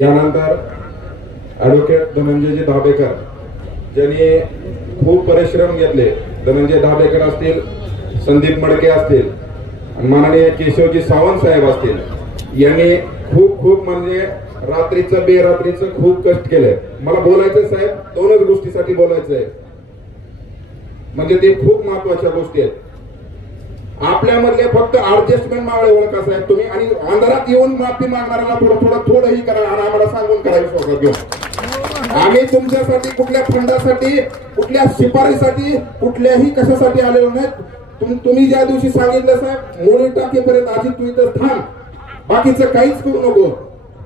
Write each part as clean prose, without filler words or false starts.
यानंतर ॲडव्होकेट धनंजयजी धाबेकर ज्यांनी खूप परिश्रम घेतले, धनंजय धाबेकर असतील, संदीप मडके असतील, माननीय केशवजी सावंत साहेब असतील, यांनी खूप खूप म्हणजे रात्रीचं बेरात्रीचं खूप कष्ट केले. मला बोलायचं साहेब दोनच गोष्टीसाठी बोलायचंय, म्हणजे ते खूप महत्वाच्या गोष्टी आहेत. आपल्यामधले फक्त ऍडजस्टमेंट मावळे ओळखा साहेब तुम्ही, आणि अंधारात येऊन माफी मागणाऱ्याला थोडंही करा आणि आम्हाला सांगून करायला सोबत घेऊन. आम्ही तुमच्यासाठी कुठल्या फंडासाठी, कुठल्या शिफारशीसाठी, कुठल्याही कशासाठी आलेलो नाही. तुम्ही ज्या दिवशी सांगितलं साहेब मोडी टाकेपर्यंत आजी तू इथं थांब, बाकीचं काहीच करू नको,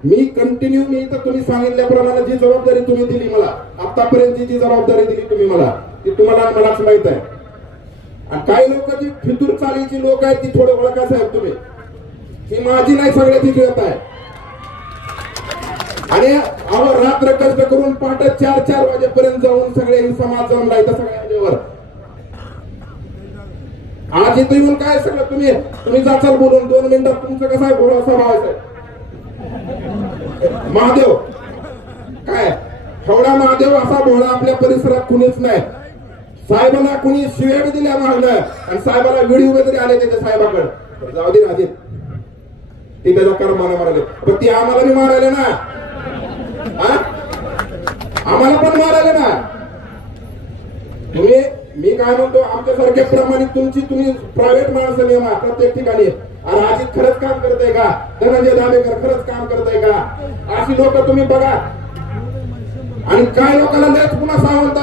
मी कंटिन्यू मी इथं तुम्ही सांगितल्याप्रमाणे जी जबाबदारी तुम्ही दिली मला आतापर्यंत, जी जबाबदारी दिली तुम्ही मला, ती तुम्हाला मलाच माहित आहे. आणि काही लोक जी फितूर चालीची लोक आहेत ती थोडं ओळखा साहेब तुम्ही, ही माझी नाही सगळ्याची येत आहे. आणि रात्र कष्ट करून पहाटे 4 वाजेपर्यंत जाऊन सगळे समाज जमला इथं सगळ्यांवर. आज इथे येऊन काय सगळं तुम्ही जाचाल बोलून 2 मिनिटात तुमचं कसं आहे भोळा स्वभाव आहे. महादेव काय एवढा महादेव असा भोळा आपल्या परिसरात कुणीच नाही. साहेबांना कुणी शिव्या दिल्या मारलं आणि साहेबाला व्हिडिओ तरी आले त्याच्या साहेबाकडे, जाऊ दे राजे ते त्याचा कर्माला मारायले, पण ती आम्हाला बी मारायले ना, आम्हाला पण मारायले ना. मी काय म्हणतो आमच्यासारख्या प्रमाणित तुम्ही प्रायव्हेट माणसं नेमा प्रत्येक ठिकाणी. आणि अजित खरंच काम करतय का, धनंजय धाबेकर खरंच काम करतय का, अशी लोक तुम्ही बघा. आणि काय लोकांना लयच पुन्हा सावंत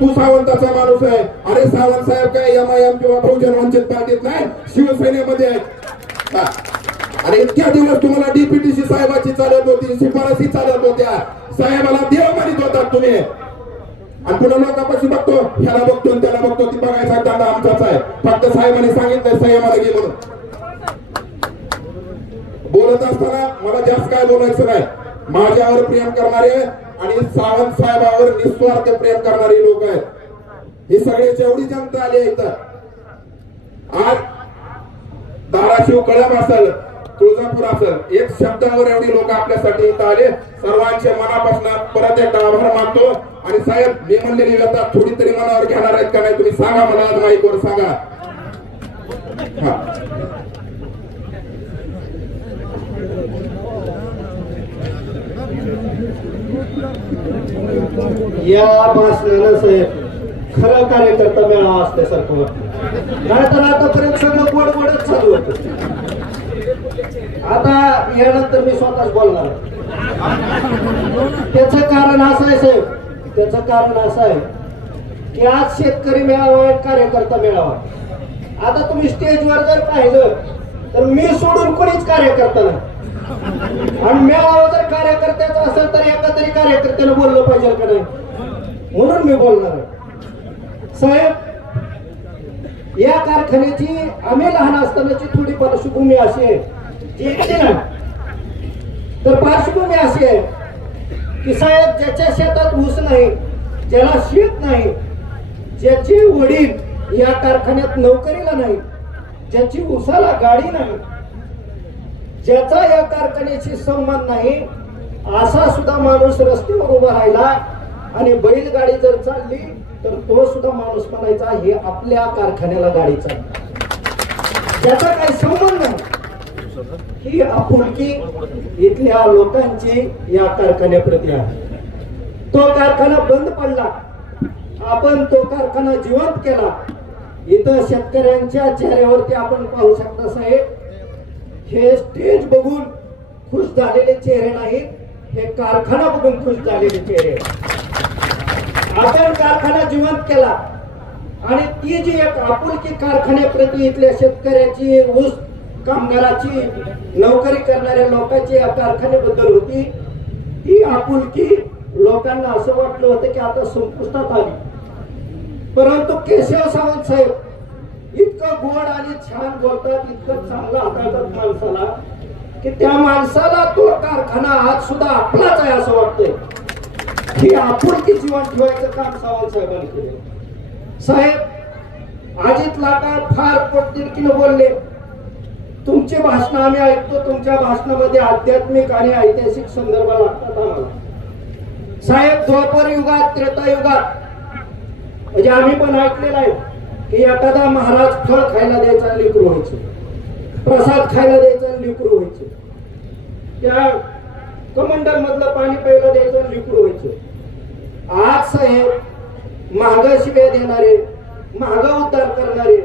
तू सावंताचा माणूस आहे. अरे सावंत साहेब काय एमआयएम किंवा बहुजन वंचित पार्टीत नाही, शिवसेनेमध्ये आहेत. अरे इतक्या दिवस तुम्हाला डीपीटीसी साहेबाची चालत होती, शिफारसी चालत होत्या, साहेबाला देव मानित होतात तुम्ही. आणि पुन्हा लोकांपाशी बघतो, ह्याला बघतो आणि त्याला बघतो, ती बघायचा दादा आमचाच आहे. फक्त साहेबांनी सांगितलं संयमाला घे म्हणून. बोलत असताना मला जास्त काय बोलायचं नाही. माझ्यावर प्रेम करणारे आणि सावंत साहेबांवर निस्वार्थ प्रेम करणारी लोक आहेत. ही सगळी जेवढी जनता आली आहे इथं, आज धाराशिव कळम असेल, तुळजापूर असेल, एक शब्दावर एवढी लोक आपल्यासाठी इथं आले. सर्वांच्या मनापासून परत एकदा आभार मानतो. आणि साहेब मी म्हणलेली व्यथा थोडी तरी मनावर घेणार आहेत का नाही तुम्ही सांगा मला, आज माईकवर सांगा. या भाषणानं साहेब खरं कार्यकर्ता मेळावा असल्यासारखं वाटतं. नाहीतर आतापर्यंत सगळं गोडगोडच चालू होतं. आता यानंतर मी स्वतःच बोलणार. त्याचं कारण असं आहे साहेब, त्याचं कारण असं आहे की आज शेतकरी मेळावा आहे, कार्यकर्ता मेळावा. आता तुम्ही स्टेजवर जर पाहिलं तर मी सोडून कोणीच कार्यकर्ता नाही. आणि मेळावा जर कार्यकर्त्याचा असेल तर एका तरी कार्यकर्त्याने बोललं पाहिजे का नाही, म्हणून मी बोलणार आहे. साहेब या कारखान्याची आम्ही लहान असतानाची थोडी पार्श्वभूमी अशी आहे जी ना, तर पार्श्वभूमी अशी आहे की साहेब ज्याच्या शेतात ऊस नाही, ज्याला शेत नाही, ज्याचे वडील या कारखान्यात नोकरीला नाही, ज्याची ऊसाला गाडी नाही, ज्याचा या कारखान्याशी संबंध नाही, असा सुद्धा माणूस रस्त्यावर उभा राहिला आणि बैलगाडी जर चालली तर तो सुद्धा माणूस म्हणायचा हे आपल्या कारखान्याला गाडी चालली. ज्याचा काही संबंध नाही, ही आपुलकी इथल्या लोकांची या कारखान्याप्रती आहे. तो कारखाना बंद पडला, आपण तो कारखाना जिवंत केला. इथं शेतकऱ्यांच्या चेहऱ्यावरती आपण पाहू शकता साहेब, हे स्टेज बघून खुश झालेले चेहरे नाहीत, हे कारखाना बघून खुश झालेले चेहरे. आपण कारखाना जिवंत केला आणि ती जी एक आपुलकी कारखान्याप्रती इथल्या शेतकऱ्याची, ऊस कामगाराची, नोकरी करणाऱ्या लोकांची या कारखान्याबद्दल होती, ही आपुलकी लोकांना असं वाटलं होतं की आता संपुष्टात आली. परंतु केशव सावंत साहेब इतकं गोड आणि छान बोलतात, इतकं चांगलं हाताळतात माणसाला की त्या माणसाला तो कारखाना आज सुद्धा आपलाच आहे असं वाटतंय. ही आपुलकी जीवन ठेवायचं काम सावंत साहेबांनी केलं. साहेब अजित लाटा फार पोटतिडकीनं बोलले. तुमचे भाषण आम्ही ऐकतो, तुमच्या भाषणामध्ये आध्यात्मिक आणि ऐतिहासिक संदर्भ लागतात. साहेब द्वापर युगात त्रेतायुगात म्हणजे आम्ही पण ऐकलेलं आहे की एखादा महाराज फळ खायला द्यायचा आणि लेकरू व्हायचे, प्रसाद खायला द्यायचा आणि लेकरू व्हायचे, त्या कमंडल मधलं पाणी प्यायला द्यायचं आणि लेकरू व्हायचे. आज साहेब महाग शिव्या देणारे, महाग उद्धार करणारे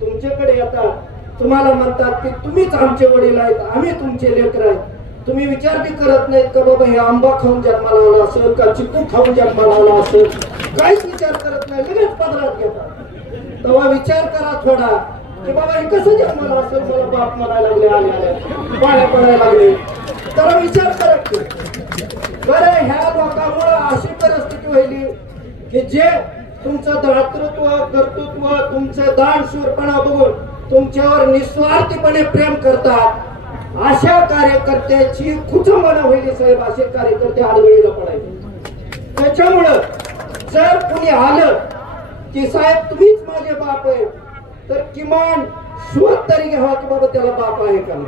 तुमच्याकडे येतात, तुम्हाला म्हणतात की तुम्हीच आमचे वडील आहेत, आम्ही तुमचे लेकर आहेत. तुम्ही विचार बी करत नाहीत का बाबा हे आंबा खाऊन जन्माला आला असेल का चिकू खाऊन जन्माला आला असेल, काहीच विचार करत नाही, लगेच पदरात घेतात. तेव्हा विचार करा थोडा की बाबा हे कसं जन्माला असेल, मला बाप म्हणायला लागले, आले आले पाया पडायला लागले, तर विचार करत नाही. बरं ह्या लोकांमुळे अशी परिस्थिती व्हायली की जे तुमचं दातृत्व कर्तृत्व तुमचं दानशूरपणा बघून तुमच्यावर निस्वार्थीपणे प्रेम करतात, अशा कार्यकर्त्याची कुचंबना होईल साहेब. असे कार्यकर्ते आडवळीला पडायचे. त्याच्यामुळं जर कुणी आलं की साहेब तुम्हीच माझे बाप आहे, तर किमान शोध तरी घ्यावा की बाबा त्याला बाप आहे का.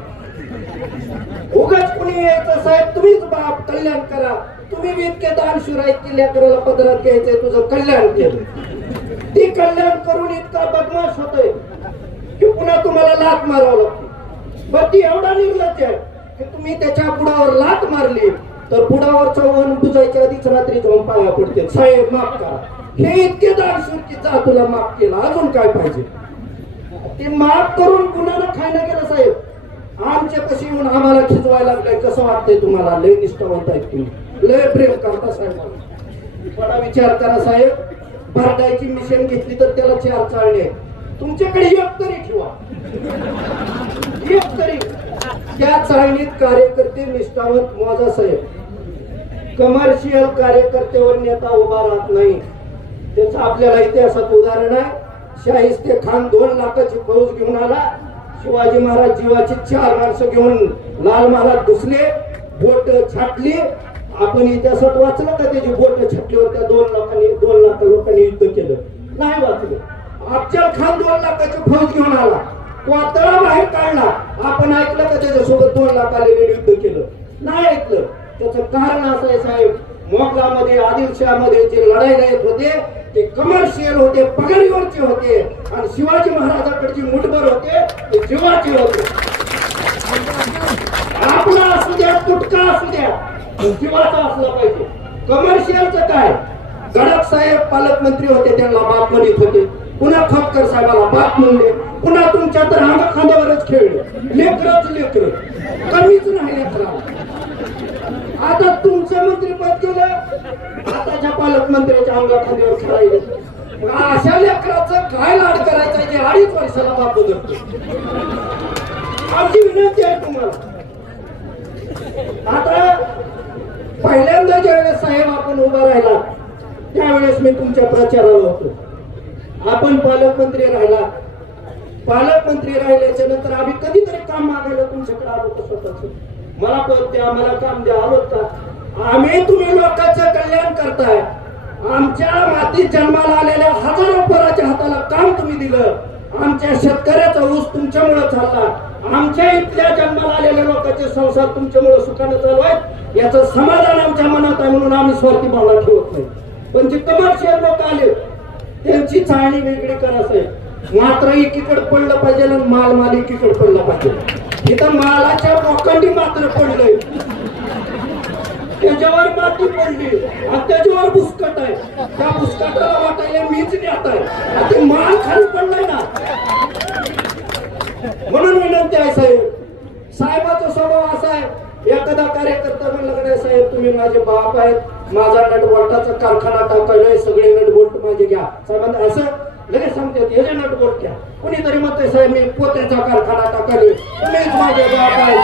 उगाच कुणी यायचं साहेब तुम्हीच बाप, कल्याण करा, तुम्ही बी इतके दानशूर आहेत की लेकराला पदरात घ्यायचंय, तुझं कल्याण केलं. ती कल्याण करून इतका बदमाश होतोय की पुन्हा तुम्हाला लाथ मारावं लागते. बर ती एवढा निर्लज्ज आहे की तुम्ही त्याच्या बुडावर लाथ मारली तर बुडावरचा वन बुजायच्या आधीच रात्री जाऊन पाया पडते, साहेब माफ करा. हे इतके दानशूर की जा तुला माफ केलं, अजून काय पाहिजे. ते माफ करून गुन्ह्यानं खायला गेलं साहेब. आमच्या कशी येऊन आम्हाला खिजवायला लागलंय, कसं वाटतंय तुम्हाला. लय निष्ठावंत आहेत तुम्ही, लय प्रेम करता साहेब. थोडा विचार करा साहेब. भारताची मिशन घेतली तर त्याला 4 चाळणे, तुमच्याकडे एक तरी ठेवा, एक तरी. त्या चाळणीत कार्यकर्ते निष्ठावंत मोजा साहेब. कमर्शियल कार्यकर्त्यावर नेता उभा राहत नाही. त्याचं आपल्याला इतिहासात उदाहरण आहे. शाहिस्ते खान 2 लाखाची फौज घेऊन आला, शिवाजी महाराज जीवाची 4 माणसं घेऊन लाल महाराज घुसले, बोट छाटली. आपण इतिहासात वाचलं का त्याची बोट छाटल्यावर त्या 2 लाख लोकांनी युद्ध केलं? नाही वाचलं. अफजल खान 2 लाखाची फौज घेऊन आला, कोतळा बाहेर काढला. आपण ऐकलं का त्याच्यासोबत 2 लाख आलेले युद्ध केलं? नाही ऐकलं. त्याचं कारण असं आहे साहेब, मोगलामध्ये आदिलशाहमध्ये जे लढायला येत होते ते कमर्शियल होते, पगारीवरचे होते, आणि शिवाजी महाराजांकडचे मुठभर होते ते जीवाचे होते. आपला असू द्या, तुटका असू द्या, जीवाचा असला पाहिजे. कमर्शियलचं काय? गडक साहेब पालकमंत्री होते, त्यांना बाप म्हणत होते. पुन्हा खोतकर साहेबाला बाप म्हणले. पुन्हा तुमच्या तर अंग खांद्यावरच खेळले. लेकरच लेकर, कमीच नाही लेकरा. आता तुमचं मंत्रीपद गेलं, आताच्या पालकमंत्र्याच्या अंगा खांद्यावर खेळायले. अशा लेकराचं काय लाड करायचं जे 2.5 वर्षाला बाप बदलतो. आमची विनंती आहे तुम्हाला. आता पहिल्यांदा ज्यावेळेस साहेब आपण उभा राहिला त्यावेळेस मी तुमच्या प्रचाराला होतो. आपण पालकमंत्री राहिला. पालकमंत्री राहिल्याच्या नंतर आम्ही कधीतरी काम मागायला तुमच्याकडे आलो होतो स्वतःच. मला पद द्या, मला काम द्या, आलोत का? आम्ही तुम्ही लोकांचं कल्याण करताय. आमच्या मातीत जन्माला आलेल्या हजारो पोराच्या हाताला काम तुम्ही दिलं. आमच्या शेतकऱ्याचा ऊस तुमच्यामुळे चालला. आमच्या इथल्या जन्माला आलेल्या लोकांचे संसार तुमच्यामुळे सुखाने चालू आहेत. याचं समाधान आमच्या मनात आहे, म्हणून आम्ही स्वार्थी भावना ठेवत नाही. पण जे कमर्शियल लोक आले त्यांची चाळणी वेगळी करा साहेब. मात्र एकीकडे पडलं पाहिजे आणि माल एकीकडे पडला पाहिजे. इथं मालाच्या मोकंडी मात्र पडलंय, त्याच्यावर माती पडली आणि त्याच्यावर बुसकट आहे. त्या बुसकटाला वाटायला मीच नेत आहे, ते माल खाली पडलाय ना. म्हणून विनंती आहे साहेब. साहेबाचा स्वभाव असा आहे, एखादा कार्यकर्ता म्हणलं का नाही साहेब तुम्ही माझे बाप आहेत, माझा नटबोल्टाचा कारखाना टाकायलाय, सगळे नटबोल्ट माझे घ्या. साहेबांना असं लगेच सांगतात हे जे नटबोल्ट घ्या. कोणीतरी म्हणतोय साहेब मी पोत्याचा कारखाना टाकालोय, तुम्हीच माझे बाप आहेत,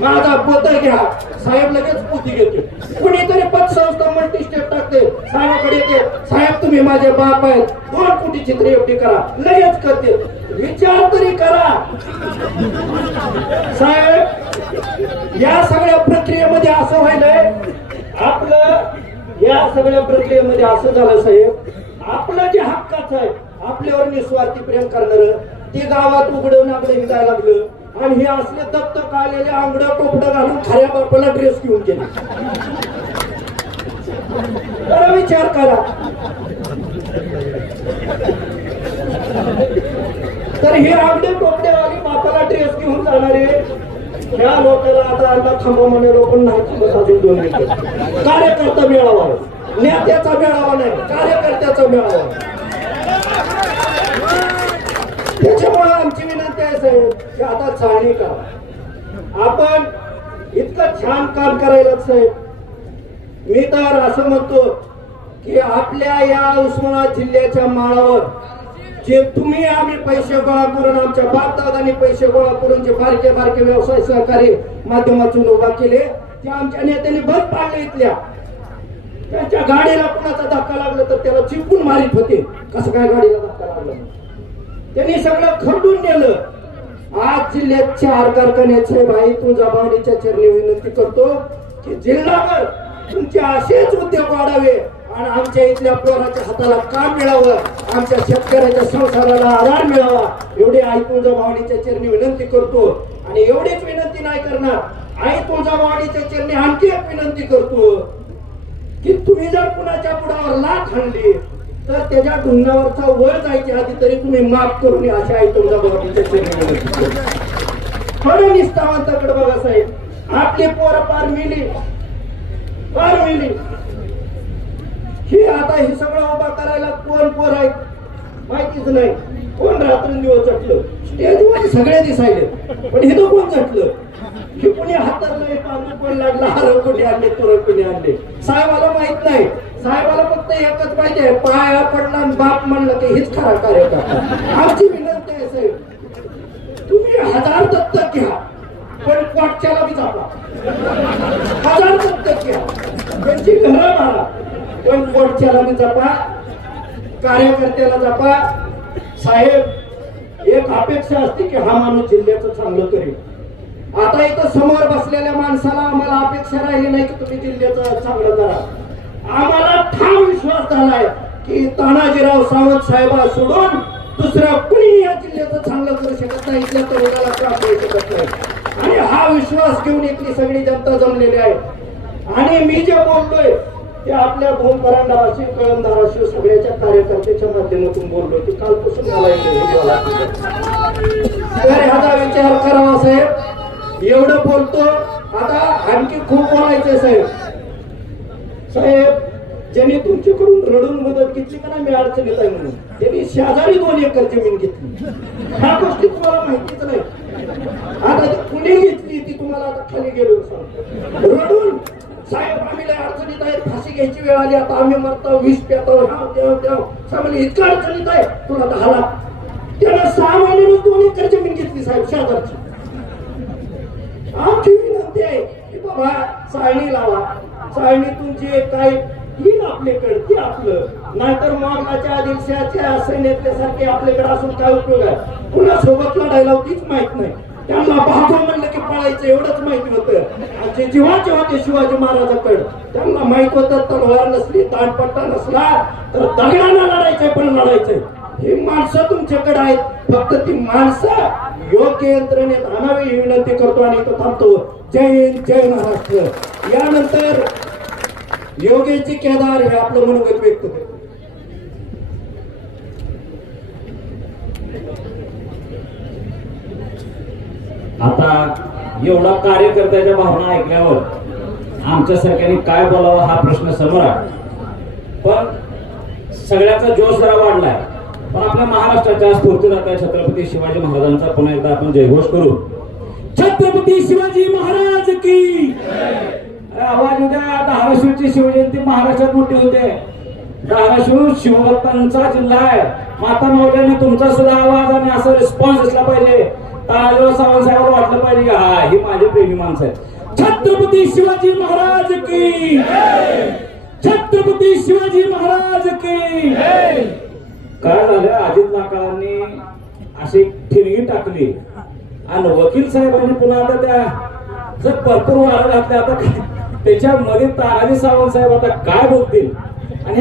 माझा पोत घ्या. साहेब लगेच पोती घेते. कुणीतरी पतसंस्था मल्टी स्टेट टाकते, साहेबाकडे येते, साहेब तुम्ही माझे बाप आहेत, 2 कोटीची तरी एवढी करा. लगेच करते. विचार तरी करा साहेब. या सगळ्या प्रक्रियेमध्ये असं व्हायलंय आपलं, या सगळ्या प्रक्रियेमध्ये असं झालं साहेब, आपलं जे हक्काचं आहे आपल्यावर निस्वार्थी प्रेम करणार ते गावात उघडून नागडं हिंडायला लागलं. आणि हे असले दत्तक आलेले आंगडं टोपडं घालून खऱ्या बापाला ड्रेस घेऊन गेले. जरा विचार करा. तर हे आमचे टोपडेवाली बापाला ड्रेस घेऊन जाणारे ह्या लोकांना आता आता थांबा म्हणे लोक नाही थांबत अजून 2 मिनिटं. कार्यकर्ता मेळावा आहे. नेत्याचा मेळावा नाही, कार्यकर्त्याचा मेळावा आहे. त्याच्यामुळे आमची विनंती आहे साहेब की आता चाळणी करा. आपण इतकं छान काम करायला साहेब, मी तर असं म्हणतो की आपल्या या उस्मानाबाद जिल्ह्याच्या माळावर जे तुम्ही आम्ही पैसे गोळा करून आमच्या बापदादांनी पैसे गोळा करून जे बारके बारके व्यवसाय सहकारी माध्यमातून उभा केले ते आमच्या नेत्यांनी बंद पाडले. इथल्या त्यांच्या गाडीला कुणाचा धक्का लागला तर त्याला चिपकून मारित होते. कसं काय गाडीला धक्का लागला, त्यांनी सगळं खंडून नेलं. आज जिल्ह्यात 4 कारखान्याचे भाई तुळजाभवानीच्या चरणी विनंती करतो की जिल्हाभर तुमचे असेच उद्योग वाढावे आणि आमच्या इथल्या पोराच्या हाताला काम मिळावं, आमच्या शेतकऱ्याच्या संसाराला आधार मिळावा, एवढी आई तुळजाभवानीच्या चरणी विनंती करतो. आणि एवढीच विनंती नाही करणार, आई तुळजाभवानीच्या चरणी आणखी एक विनंती करतो की तुम्ही जर कुणाच्या बुडावर लाथ हाणली तर त्याच्या ढुंगावरचा वर जायच्या आधी तरी तुम्ही माफ करून या, अशा आई तुळजाभवानीच्या चरणी विनंती करतो. थोडं निष्ठावंताकडे बघा साहेब, आपली पोरं पार मिली. हे आता हे सगळं उभा करायला कोण पोर आहेत माहितीच नाही. कोण रात्रंदिवस चटलं, स्टेजवर सगळे दिसायले, पण हे कोण चटलं, हे कोणी हाताला पांढर कोण लागला, हरव कोणी आणले, तुरळ कोणी आणले, साहेबाला माहित नाही. साहेबाला फक्त एकच पाहिजे, पाया पडला आणि बाप म्हणलं की हेच खरा कार्यकर्ता. आमची विनंती आहे साहेब, तुम्ही 1000 दत्तक घ्या पण कोटच्याला बी जाता. 1000 दत्तक घ्या, त्यांची घरं मारा पण कोटच्याला बी जपा, कार्यकर्त्याला जपा. साहेब एक अपेक्षा असते की हा माणूस जिल्ह्याचं चांगलं करेल. आता इथं समोर बसलेल्या माणसाला आम्हाला अपेक्षा राहिली नाही की तुम्ही जिल्ह्याचं चांगलं करा. आम्हाला ठाम विश्वास झालाय की तानाजीराव सावंत साहेबा सोडून दुसरं कुणी या जिल्ह्याचं चांगलं करू शकत नाही, इथल्या तरुणाला काम देऊ शकत नाही. आणि हा विश्वास घेऊन इथली सगळी जनता जमलेली आहे. आणि मी जे बोललोय ते आपल्या भूमकरण धाराशिव, कळम धाराशिव सगळ्याच्या कार्यकर्त्याच्या माध्यमातून बोललोय. ते कालपासून मला तर ह्याचा विचार करावा साहेब. एवढं बोलतो, आता आणखी खूप बोलायचंय साहेब. साहेब ज्यांनी तुमच्याकडून रडून मदत घेतली का नाही, मी अडचणीत आहे म्हणून, त्यांनी शेजारी 2 एकर जमीन घेतली. ह्या गोष्टी तुम्हाला माहितीच नाही. आता ती कुणी घेतली ती तुम्हाला आता खाली गेलो सांगतो. रडून साहेब आम्ही लय अडचणीत आहे, फाशी घ्यायची वेळ आली, आता आम्ही मरतो, 20 पेतो, साहेब इतकं अडचणीत आहे, तुला 10 लाख. त्यानं 6 महिन्यानं 2 एकर जमीन घेतली साहेब शेजारची. आमची विनंती आहे की बाबा चाळणी लावा, चाळणीतून जे काय येईल आपल्याकडे ते आपलं, नाहीतर मोगलाच्या आदिलशाच्या सैन्यातल्यासारखे आपल्याकडे असून काय उपयोग आहे. पुन्हा सोबत लढायला तीच माहित नाही. त्यांना भागो म्हणलं की पळायचं एवढंच माहिती होतं. जे जीवाचे होते शिवाजी महाराजाकडे, त्यांना माहित होतं तलवार नसली, ताणपट्टा नसला तर दगडानं लढायचंय, पण लढायचंय. ही माणसं तुमच्याकडे आहेत, फक्त ती माणसं योग्य यंत्रणेत आणावी ही विनंती करतो आणि इथं थांबतो. जय हिंद, जय महाराष्ट्र. यानंतर योगेशजी केदार हे आपलं मनोगत व्यक्त करतो. आता एवढा कार्यकर्त्याच्या भावना ऐकल्यावर आमच्या सरकारने काय बोलावं हा प्रश्न समोर आहे. पण सगळ्याचा जोश जरा वाढलाय. पण आपल्या महाराष्ट्राच्या स्फूर्तीदाता छत्रपती शिवाजी महाराजांचा पुन्हा एकदा आपण जयघोष करू. छत्रपती शिवाजी महाराज की. आवाज उद्या धाराशिवची शिवजयंती महाराष्ट्रात मोठी होते. धाराशिव शिवभक्तांचा जिल्हा आहे. माता मौल्याने तुमचा सुद्धा आवाज आणि असा रिस्पॉन्स असला पाहिजे. तानाजीराव सावंत साहेबांना वाटलं पाहिजे की हा ही माझे प्रेमी माणसं आहेत. छत्रपती शिवाजी महाराज की. छत्रपती शिवाजी महाराज की. काय झालं, अजित नाकाळांनी अशी ठिणगी टाकली आणि वकील साहेबांनी पुन्हा आता त्या जर भरपूर वारा घातले. आता त्याच्यामध्ये तानाजी सावंत साहेब आता काय बोलतील आणि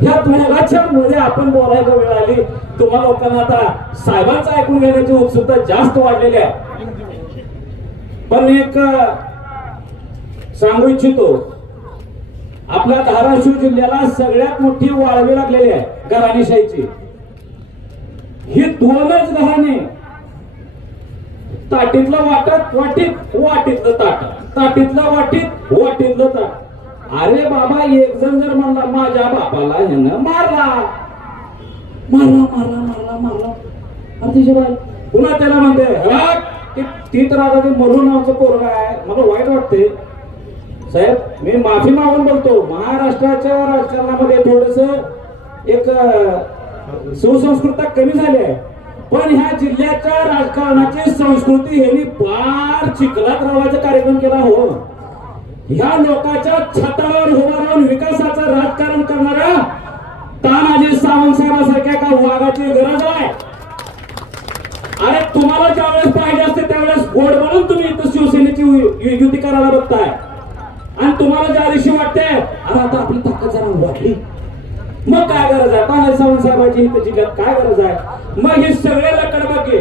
ह्या दोघांच्या मध्ये आपण बोलायला वेळ आली. तुम्हा लोकांना आता साहेबांचं ऐकून घेण्याची उत्सुकता जास्त वाढलेली आहे. पण एक सांगू इच्छितो, आपल्या धाराशिव जिल्ह्याला सगळ्यात मोठी वाळवी लागलेली आहे घराणेशाहीची. ही दोनच घराणे, ताटीतलं वाटत वाटीत, वाटीतलं ताट, ताटीतलं वाटीत, वाटीतलं ताट. अरे बाबा, एक जण जर म्हणला माझ्या बापाला ह्यानं मारला मारला मारला मारला मारला, अतिशय बाई पुन्हा त्याला म्हणते "हट, ती तर आता ते मरू नावाचं पोरग आहे." मला वाईट वाटते साहेब, मी माफी मागून बोलतो. महाराष्ट्राच्या राजकारणामध्ये थोडस एक सुसंस्कृतता कमी झाली आहे, पण ह्या जिल्ह्याच्या राजकारणाची संस्कृती ह्यांनी फार चिखलात राहायचा कार्यक्रम केला. हो, ह्या लोकांच्या छतावर उभा राहून विकासाचं राजकारण करणाऱ्या तानाजी सावंत साहेबांसारख्या एका वाघाची गरज आहे. अरे तुम्हाला ज्यावेळेस पाहिजे असते त्यावेळेस गोड बोलून तुम्ही इथं शिवसेनेची युती करायला बघताय, आणि तुम्हाला ज्या दिवशी वाटते अरे आता आपली ताकद जरा वाढली, मग काय गरज आहे तानाजी सावंत साहेबांची इथं जिल्ह्यात काय गरज आहे? मग हे सगळे लकडबागे,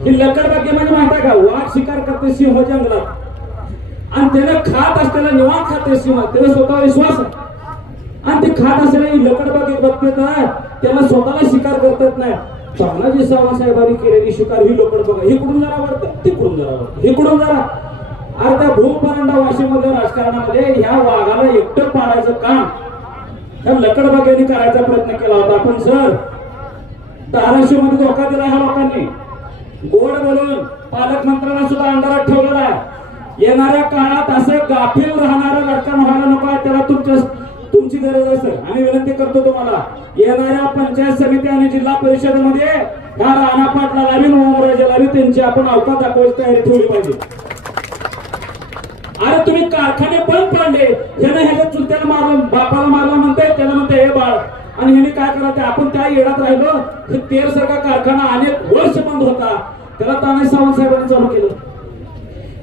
ही लकडबागे म्हणजे माहित आहे का, वाघ शिकार करते सिंह जंगलात, आणि त्याला खात असताना निवांत खाते सिंह, त्याला स्वतः विश्वास आहे, आणि ते खात असताना लकडबागे बघते तर त्याला स्वतःला शिकार करतात नाही. तानाजी सावंत साहेबांनी केलेली शिकार ही लोकड बघा, इकडून जरा वाटतं, तिकडून जरा वाटतं, इकडून जरा. अर्ध्या भूपरांडा वाशीमध्ये राजकारणामध्ये ह्या वाघाला एकटं पाडायचं काम त्या लकडबाग्यांनी करायचा प्रयत्न केला होता. पण सर, धाराशिव मध्ये धोका दिला ह्या लोकांनी, गोड बोलून पालकमंत्र्यांना सुद्धा अंधारात ठेवलेला आहे. येणाऱ्या काळात असं गाफील राहणारं राजकारण व्हायला नको आहे, त्याला तुमची गरज असेल. आम्ही विनंती करतो तुम्हाला, येणाऱ्या पंचायत समिती आणि जिल्हा परिषदेमध्ये ह्या राणा पाटला लावी, ओमराजे लावी त्यांची आपण अवकाश दाखवायची तयारी ठेवली पाहिजे. अरे तुम्ही कारखाने बंद पाडले, ह्याने ह्याच्या चुलत्याला मारलं, बापाला मारला म्हणताय, त्याला म्हणताय हे बाळ, आणि ह्याने काय करायचं, आपण त्या येडात राहिलो. हे तेरसारखा कारखाना अनेक वर्ष बंद होता, त्याला तानाजी सावंत साहेबांनी चालू केलं.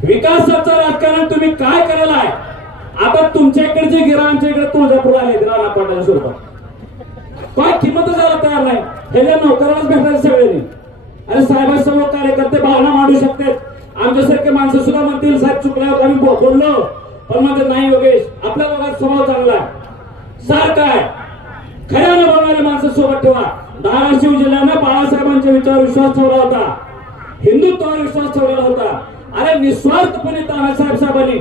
विकासाचं राजकारण तुम्ही काय करायला आहे? आता तुमच्या इकडचे गिरा आमच्या इकडे तुळजापूरला आले राणा पाटलाच्या स्वरूपात, काय किंमत जायला तयार नाही. ह्याच्या नोकरालाच भेटायचं सगळ्यांनी. अरे साहेबांसमोर कार्यकर्ते भावना मांडू शकतात, आमच्यासारखे माणसं सुद्धा म्हणतील साहेब चुकल्यावर आम्ही बोललो, पण म्हणते नाही योगेश, आपल्या लोकांचा स्वभाव चांगला आहे, सारखा आहे, खऱ्यानं बोलणारे माणसं सोबत ठेवा. धाराशिव जिल्ह्यानं बाळासाहेबांच्या विचारावर विश्वास ठेवला होता, हिंदुत्वावर विश्वास ठेवलेला होता. अरे निस्वार्थपणे तानाजी साहेबांनी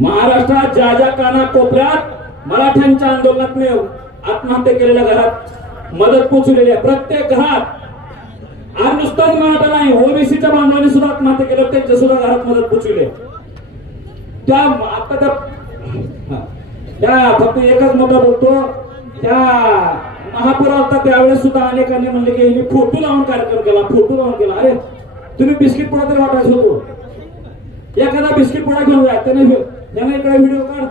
महाराष्ट्रात ज्या ज्या काना कोपऱ्यात मराठ्यांच्या आंदोलनात आत्महत्या केलेल्या घरात मदत पोहोचलेली आहे, प्रत्येक घरात. आज नुसताच मराठा नाही, ओबीसीच्या बांधवांनी सुद्धा आत्महत्या केल्या, त्यांच्या सुद्धा घरात मदत पोहोचली. त्या आता त्या फक्त एकच मुद्दा बोलतो, त्या महापूर आलता त्यावेळेस सुद्धा अनेकांनी म्हणले की यांनी फोटो लावून कार्यक्रम केला, फोटो लावून केला. अरे तुम्ही बिस्किट पुडा तरी वाटायचं होतो, एखादा बिस्किट पुडा घेऊन जा, त्याने इकडे व्हिडिओ काढ,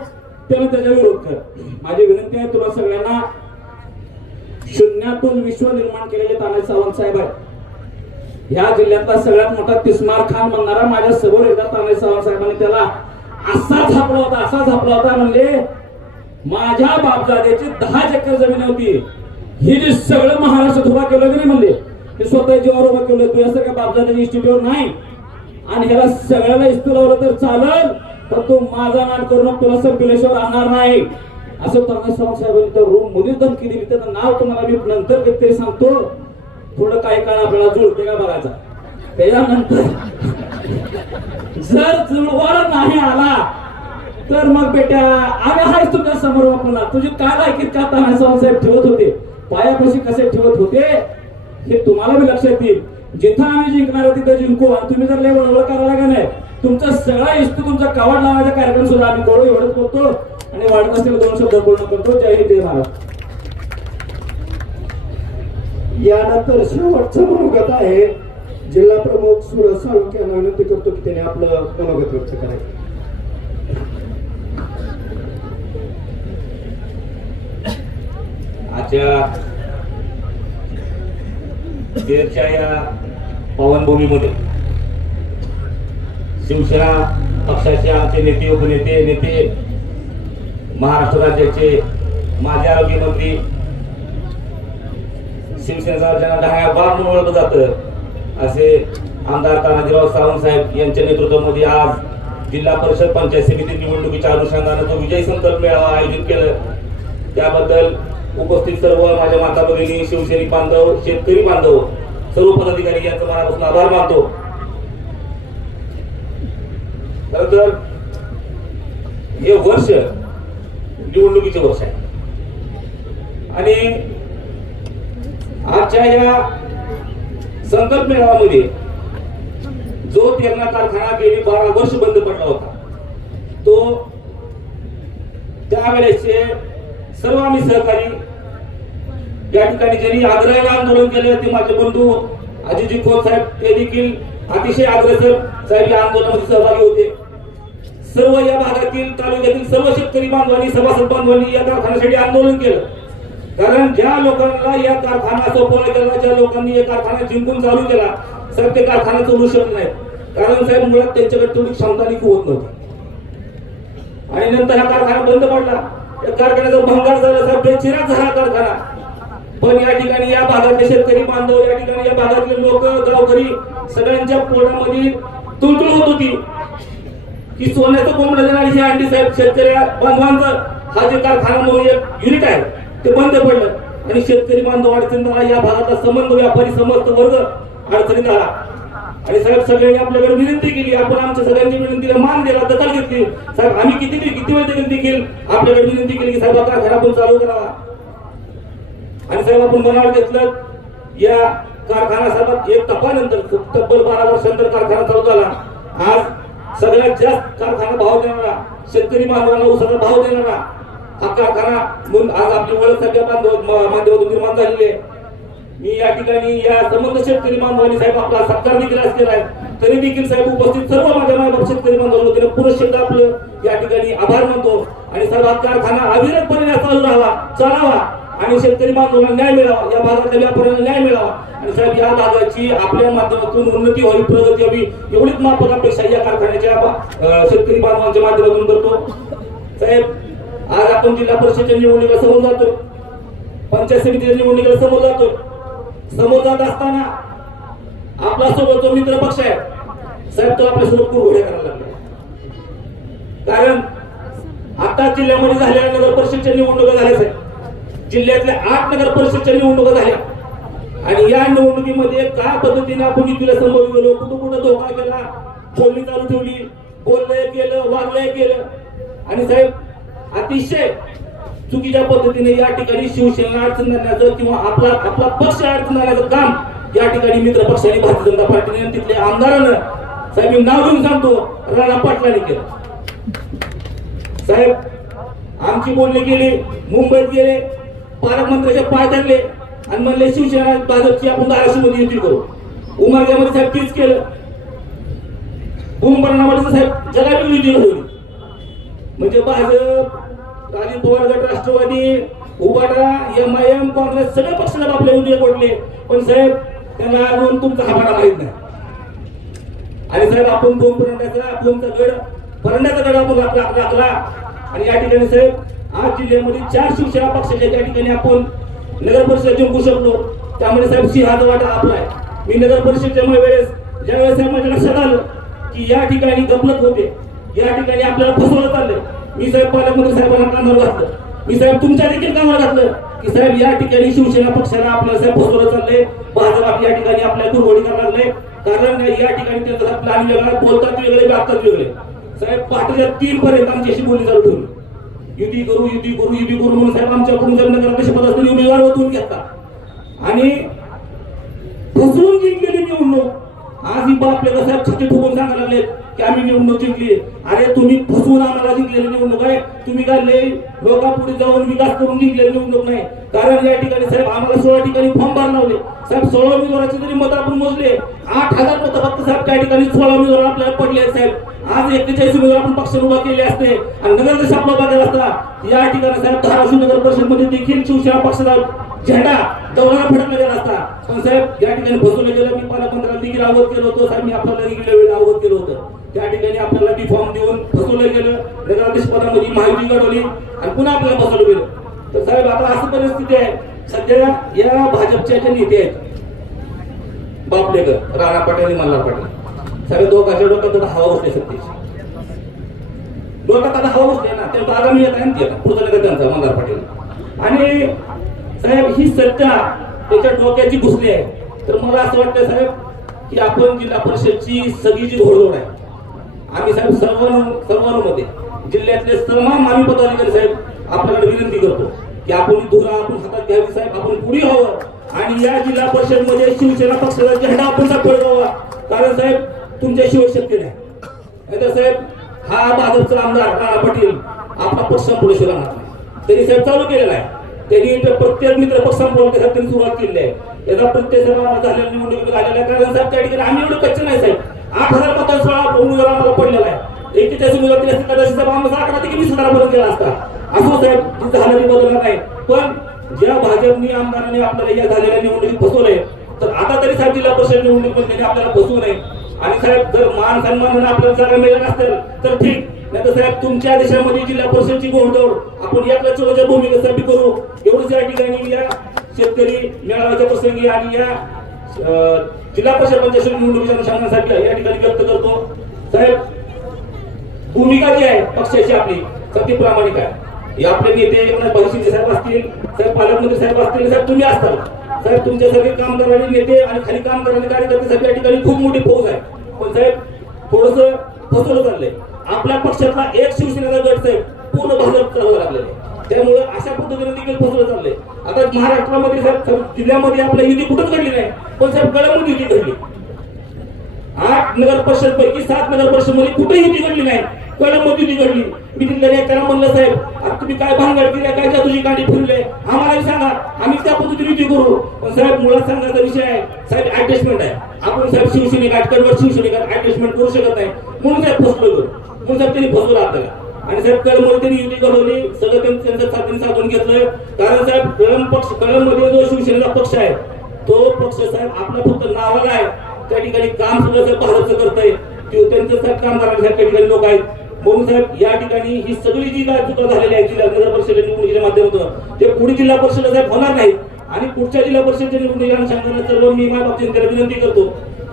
त्याने त्याचा विरोध कर. माझी विनंती आहे तुम्हाला सगळ्यांना, शून्यातून विश्व निर्माण केलेले तानाजी सावंत साहेब आहे. ह्या जिल्ह्यातला सगळ्यात मोठा तिस्मार खान म्हणणारा माझ्या समोर एकदा तानाजी सावंत साहेबांनी त्याला असा झापला होता, म्हणले माझ्या बापजादेची 10 एकर जमीन होती, ही जी सगळं महाराष्ट्रात उभा केलं नाही म्हणले, हे स्वतः जीवावर उभं केलं, तू असं काय बापजादेच्या इन्स्टिट्यूटवर नाही, आणि ह्याला सगळ्याला इस्तू लावलं तर चालेल, पण तू माझा नाद करून तुला संपिलेश्वर राहणार नाही, असं तानाजी सावंत साहेबांनी तर रूम मुलीच धमकी दिली. त्याचं नाव तुम्हाला मी नंतर कधीतरी सांगतो, थोडं काही काळ आपल्याला जुळते का बघायचा. त्याच्यानंतर जर जुळवार नाही आला तर मग बेट्या आम्ही आहेच तुमच्या समोर, वापरला तुझी काय लायकीत का तानाजी सावंत साहेब ठेवत होते, पायापाशी कसे ठेवत होते हे तुम्हाला बी लक्षात येईल. जिथं आम्ही जिंकणार तिथं जिंकू, आणि तुम्ही जर लय वळवळ करायला का नाही, तुमचा सगळा इस्तू तुमचा कावड लावायचा कार्यक्रम सुद्धा आम्ही करू, एवढंच करतो. आणि वाढत असलेले 2 शब्द पूर्ण करतो. जय हिंद, जय महाराष्ट्र. यानंतर शेवटचं मनोगत आहे, जिल्हा प्रमुख सुरज साळुंखे यांना विनंती करतो की त्याने आपलं मनोगत व्यक्त करायचं. आजच्या बीडच्या या पावनभूमीमध्ये शिवसेना पक्षाचे आमचे नेते, उपनेते, महाराष्ट्र राज्याचे माजी आरोग्य मंत्री, शिवसेनेचा ज्यांना ढाया बाब म्हणून ओळखलं जातं असे आमदार तानाजीराव सावंत साहेब यांच्या नेतृत्वामध्ये आज जिल्हा परिषद पंचायत समिती निवडणुकीच्या अनुषंगानं जो विजय संकल्प मेळावा आयोजित केलं त्याबद्दल उपस्थित सर्व माझ्या माता भगिनी, शिवसैनिक बांधव, शेतकरी बांधव, सर्व पदाधिकारी यांचा मनापासून आभार मानतो. खरं तर हे वर्ष निवडणुकीचे वर्ष आहे आणि आजच्या या संकल्प मेळाव्यामध्ये जो तेरणा कारखाना गेली 12 वर्ष बंद पडला होता तो त्यावेळेसचे सर्व आम्ही सहकारी या ठिकाणी ज्यांनी आग्रहाने आंदोलन केलं ते माझे बंधू अजितजी खोत साहेब ते देखील अतिशय अग्रेसर साहेब या आंदोलनामध्ये सहभागी होते. सर्व या भागातील तालुक्यातील सर्व शेतकरी बांधवांनी, सभासद बांधवांनी या कारखान्यासाठी आंदोलन केलं. कारण ज्या लोकांना या कारखाना सोपवला गेला, ज्या लोकांनी या कारखाना जिंकून चालू केला, साहेब ते कारखाना चालू शकत नाही. कारण साहेब मुळात त्यांच्याकडे तेवढी क्षमता निघू होत नव्हती आणि नंतर हा कारखाना बंद पडला. या कारखान्याचा भंगार झाला साहेब, बेचिराग झाला कारखाना. पण या ठिकाणी या भागातले शेतकरी बांधव, या ठिकाणी या भागातले लोक, गावकरी सगळ्यांच्या पोटामध्ये तुळतुळ होत होती की सोन्याचं कोंबडं देणारी ही अंडी साहेब शेतकरी बांधवांचं हा जे कारखाना म्हणून एक युनिट आहे ते बंद पडलं आणि शेतकरी बांधव अडचणीत आला. या भागातला संबंध व्यापारी समस्त वर्ग अडचणीत आला आणि साहेब सगळ्यांनी आपल्याकडे विनंती केली. आपण आमच्या सगळ्यांच्या विनंतीला मान दिला, दखल घेतली. साहेब आम्ही किती वेळ विनंती केली, आपल्याकडे विनंती केली की साहेब हा कारखाना आपण चालू करावा आणि साहेब आपण मनावर घेतलं. या कारखाना साहेब एक तपानंतर तब्बल 12 वर्षांतर कारखाना चालू झाला. आज सगळ्यात जास्त कारखाना भाव देणारा, शेतकरी बांधवांना उसाचा भाव देणारा हा कारखाना म्हणून आज आपली ओळख सगळ्या माध्यमातून निर्माण झालेली आहे. मी या ठिकाणी या संबंध शेतकरी बांधवांनी साहेब आपला सत्कार देखील आज केलाय. तरी देखील साहेब उपस्थित सर्व माझ्या मायबाप शेतकरी बांधवांना पुरुष शब्द आपलं या ठिकाणी आभार मानतो आणि साहेब हा कारखाना अविरतपणे चालू राहावा, चालावा आणि शेतकरी बांधवांना न्याय मिळावा, या भागातल्या व्यापाऱ्यांना न्याय मिळावा आणि साहेब या भागाची आपल्या माध्यमातून उन्नती व्हावी, प्रगती व्हावी एवढीच माफक अपेक्षा या कारखान्याच्या शेतकरी बांधवांच्या माध्यमातून करतो. साहेब आज आपण जिल्हा परिषदेच्या निवडणुकीला समोर जातो, पंचायत समितीच्या निवडणुकीला समोर जातो. समोर जात असताना आपला सोबत जो मित्र पक्ष आहे साहेब तो आपल्यासोबत कुरघोड्या करायला लागला. कारण आता जिल्ह्यामध्ये झालेल्या नगर परिषदच्या निवडणुका झाल्या साहेब, जिल्ह्यातल्या 8 नगर परिषदच्या निवडणुका झाल्या आणि या निवडणुकीमध्ये काय पद्धतीने आपण युतीला समोर गेलो, कुठं धोका केला, बोलणी चालू ठेवली, बोललंय केलं, वागलंय केलं आणि साहेब अतिशय चुकीच्या पद्धतीने या ठिकाणी शिवसेना अडचण आणण्याचं किंवा आपला पक्ष अडचण आणण्याचं काम या ठिकाणी मित्र पक्षाने, भारतीय जनता पार्टीने, तिथल्या आमदारानं साहेब मी नाव घेऊन सांगतो राणा पाटलांनी केलं. साहेब आमची बोलणी केली, मुंबईत गेले, पालकमंत्र्याचे पाय धरले आणि म्हणले शिवसेना भाजपची आपण धाराशिवमध्ये युती करू. उमरग्यामध्ये साहेब तीच केलं. भूमपरणामध्ये साहेब जगावी युती होईल. म्हणजे भाजप, अजित पवार गट, राष्ट्रवादी, उबाटा, MIM, काँग्रेस सगळे पक्षाला आपल्या युती पडले. पण साहेब त्यांना अजून तुमचा हवाला माहित नाही आणि साहेब आपण भूमचा गड आपण राखला आणि या ठिकाणी साहेब आज जिल्ह्यामध्ये 4 शिवसेना पक्षाच्या त्या ठिकाणी आपण नगर परिषद जिंकू शकलो. त्यामुळे साहेब सिंहाचा वाटा आपला आहे. मी नगर परिषदच्या वेळेस ज्यावेळेस साहेब माझ्या लक्षात आलं की या ठिकाणी गफलत होते, या ठिकाणी आपल्याला फसवलं चाललंय, मी साहेब पालकमंत्री साहेबांना कामावर घातलं. मी साहेब तुमच्या देखील कामावर घातलं की साहेब या ठिकाणी शिवसेना पक्षाला आपल्याला साहेब फसवलं चाललंय, भाजप या ठिकाणी आपल्या कुरघोडी करायला लागले. कारण या ठिकाणी त्यांचा प्लॅन वेगळा, बोलतात वेगळे, वागतात वेगळे. साहेब पहाटेच्या 3 पर्यंत आमच्याशी बोलणी चालू ठेवली, युती करू म्हणून साहेब आमच्याकडून जर नगराध्यक्ष पदासाठी उमेदवार होतून घेतात आणि फसवून जिंकलेली निवडणूक आज ही आपल्याला साहेब छाती ठोकून सांगायला लागले की आम्ही निवडणूक जिंकली. अरे तुम्ही फसवून आम्हाला जिंकलेली निवडणूक आहे, तुम्ही काय लय लोकांपुढे जाऊन विकास करून जिंकलेली निवडणूक नाही. कारण या ठिकाणी साहेब आम्हाला 16 ठिकाणी फॉर्म भरायला लावले. साहेब 16 उमेदवाराचे जरी मत आपण मोजले 8,000 मत फक्त साहेब त्या ठिकाणी 16 उमेदवार आपल्याला पडले आहेत. साहेब आज 41 उमेदवार आपण पक्ष उभा केले असते आणि नगराध्यक्ष आपला बघायला असता या ठिकाणी साहेब धाराशिव नगर परिषदमध्ये देखील शिवसेना पक्षाचा झेंडा दौराला फडकला गेला असता. पण साहेब या ठिकाणी फसवलं गेलं. मी पालकमंत्र्यांना देखील अवगत केलं होतं, साहेब मी आपल्याला देखील वेळेला अवगत केलं होतं. त्या ठिकाणी आपल्याला ती फॉर्म देऊन फसवलं गेलं, नगराध्यक्ष पदामध्ये माहिती घडवली आणि पुन्हा आपल्याला फसवलं गेलं. तर साहेब आता असं परिस्थिती आहे सध्या या भाजपच्या जे नेते आहेत बापलेकर, राणा पाटील आणि मल्हार पाटील, साहेब दोघांच्या डोक्यात हवा बसते सत्तेची. डोक्यात आता हवा बसले ना त्यांचा आगामी येत आहे ना पुढचा नेता त्यांचा मंदार पाटील. आणि साहेब ही सत्ता त्याच्या डोक्याची घुसली आहे. तर मला असं वाटतं साहेब की आपण जिल्हा परिषदची सगळी जी घोडदौड आहे आम्ही साहेब सर्वांमध्ये जिल्ह्यातले तमाम आम्ही पदाधिकारी साहेब आपल्याकडे विनंती करतो की आपण धुरा आपण हातात घ्यावी साहेब, आपण पुढे व्हावं आणि या जिल्हा परिषद मध्ये शिवसेना पक्षाचा झेंडा आपण दाखवावा. कारण साहेब तुमच्याशिवाय शक्य नाही. नाहीतर साहेब हा भाजपचा आमदार राणा पाटील आपला पक्ष संपवल्याशिवाय राहणार नाही. त्यांनी साहेब चालू केलेला आहे. त्यांनी प्रत्येक मित्र पक्ष संपवण्यासाठी त्यांनी सुरुवात केली आहे. याचा प्रत्येक सर्वांना झालेल्या निवडणुकीत आलेला आहे. कारण साहेब त्या ठिकाणी आम्ही एवढं कच्चे नाही साहेब. 8,000 मतांचा उमेदवार आम्हाला पडलेला आहे. 41 उमेदवार 83 कदाचित आम्हाला 11 ते 20,000 पर्यंत गेला असता. असो साहेब तिथं झालेली बदलणार नाही. पण ज्या भाजपनी आमदारांनी आपल्याला या झालेल्या निवडणुकीत फसवलंय तर आता तरी साहेब जिल्हा परिषद निवडणुकीत त्यांनी आपल्याला फसवू नये. आणि साहेब जर मान सन्मान आपल्याला जागा मिळत असेल तर ठीक, नाही तर साहेब तुमच्या देशामध्ये जिल्हा परिषदची घोडदौड आपण या प्रचोराच्या भूमिकेसाठी करू. एवढंच या ठिकाणी या शेतकरी मेळाव्याच्या प्रसंगी आणि या जिल्हा परिषद पंचायत निवडणुकीच्या अनुषंगासाठी या ठिकाणी व्यक्त करतो. साहेब भूमिका जी आहे पक्षाची आपली ती प्रामाणिक आहे. हे आपले नेते एकनाथ शिंदे साहेब असतील, साहेब पालकमंत्री साहेब असतील, साहेब तुम्ही असताल साहेब तुमच्या सगळे कामगार आणि नेते आणि खाली काम करणारे कार्यकर्ते साहेब या ठिकाणी खूप मोठी फौज आहे. पण साहेब थोडस फसवलं चाललंय. आपल्या पक्षातला एक शिवसेनेचा गट साहेब पूर्ण भाजप चालवायला लागलेला आहे. त्यामुळे अशा पद्धतीने देखील फसवलं चाललंय. आता महाराष्ट्रामध्ये साहेब जिल्ह्यामध्ये आपल्या युती कुठंच घडली नाही, पण साहेब कळममध्ये युती घडली. 8 नगर परिषद पैकी 7 नगर परिषद मध्ये कुठेही युती घडली नाही, कळममध्ये युती घडली. मी तिथल्या नेत्याला म्हणलं साहेब आता तुम्ही काय भानगड केल्या, काय जादूची कांडी फिरले आम्हाला सांगा, आम्ही त्या पद्धतीने युती करू. पण साहेब मुळात सांगायचा विषय आहे साहेब ऍडजस्टमेंट आहे. आपण साहेब शिवसैनिक शिवसैनिक ऍडजस्टमेंट करू शकत नाही म्हणून साहेब फसलो म्हणून साहेब त्यांनी फसवलं आपल्याला. आणि साहेब कळममध्ये त्यांनी युती घडवली, सगळं त्यांचं साथीने साधून घेतलं. कारण साहेब कळममध्ये जो शिवसेनेचा पक्ष आहे तो पक्ष साहेब आपला फक्त नावाला आहे, त्या ठिकाणी काम सुद्धा साहेब भाजपचं करतंय. त्यांचं साहेब कामगारांच्या ठिकाणी लोक आहेत. म्हणून साहेब या ठिकाणी ही सगळी जी काय चुका झालेली आहे जिल्हा नगर परिषद निवडणुकीच्या माध्यमातून ते पुढे जिल्हा परिषद साहेब होणार नाही. आणि पुढच्या जिल्हा परिषदच्या निवडणुकीच्या अनुषंगाने सर्व मी माझ्या बाबतीत त्याला विनंती करतो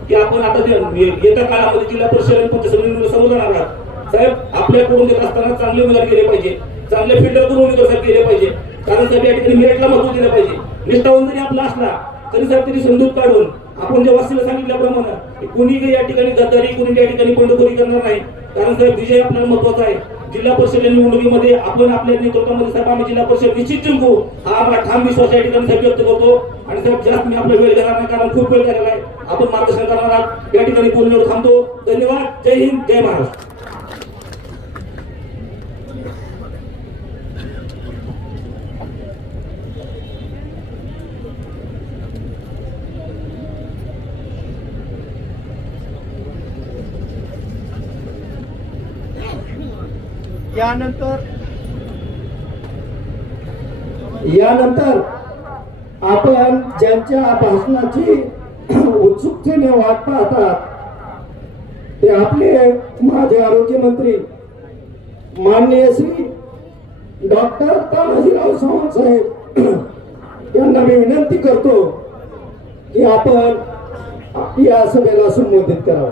की आपण आता येत्या काळामध्ये जिल्हा परिषद आणि पंचायत निवडणूक समोर जाणार आहात. साहेब आपल्याकडून देत असताना चांगले उमेदवार केले पाहिजे, चांगले फिल्टर करून उमेदवार साहेब केले पाहिजे. कारण साहेब या ठिकाणी मेरिटला महत्व दिलं पाहिजे. निष्ठावंत जरी आपला असला तरी साहेब तरी समजूत काढून आपण ज्या वासीला सांगितल्याप्रमाणे कोणी या ठिकाणी गद्दारी कोणी या ठिकाणी बंडखोरी करणार नाही. कारण साहेब विजय आपल्याला महत्वाचा आहे. जिल्हा परिषद निवडणुकीमध्ये आपण आपल्या नेतृत्वामध्ये साहेब आम्ही जिल्हा परिषद निश्चित जिंकू हा आम्हाला ठाम विश्वास या ठिकाणी साहेब व्यक्त करतो. आणि साहेब जास्त मी आपला वेळ घेणार नाही कारण खूप वेळ झालेला आहे. आपण मार्गदर्शन करणार आहात. या ठिकाणी बोलण्यावर थांबतो. धन्यवाद. जय हिंद, जय महाराष्ट्र. यानंतर आपण ज्यांच्या भाषणाची उत्सुकतेने वाट पाहतात ते आपले माजी आरोग्य मंत्री माननीय श्री डॉक्टर तानाजीराव सावंत साहेब यांना मी विनंती करतो की आपण या सभेला संबोधित करावं.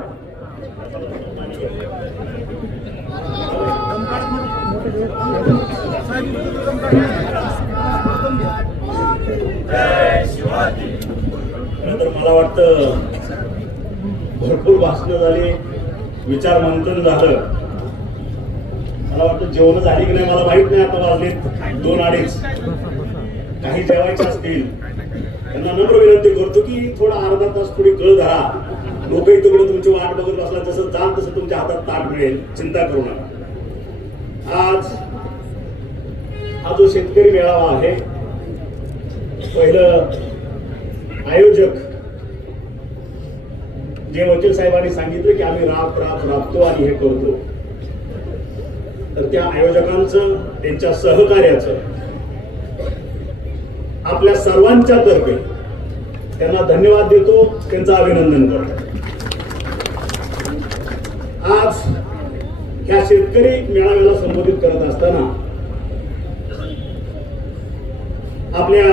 तर मला वाटतं भरपूर भाषणं झाली, विचार मंथन झालं. मला वाटतं जेवण झाली की नाही मला माहित नाही. आता वाजलेत 2-2:30. काही जेवायचे असतील त्यांना नम्र विनंती करतो की थोडा अर्धा तास थोडी कळ धरा. लोक इकडे तुमची वाट बघत बसला जसं जाल तसं तुमच्या हातात ताट मिळेल, चिंता करू नका. आज हा जो शेतकरी मेळावा आहे पहिलं आयोजक जे वकील साहेबांनी सांगितलं की आम्ही राबतो आणि हे करतो, तर त्या आयोजकांचं त्यांच्या सहकार्याचं आपल्या सर्वांच्या तर्फे त्यांना धन्यवाद देतो, त्यांचं अभिनंदन करतो. आज ह्या शेतकरी मेळाव्याला संबोधित करत असताना आपल्या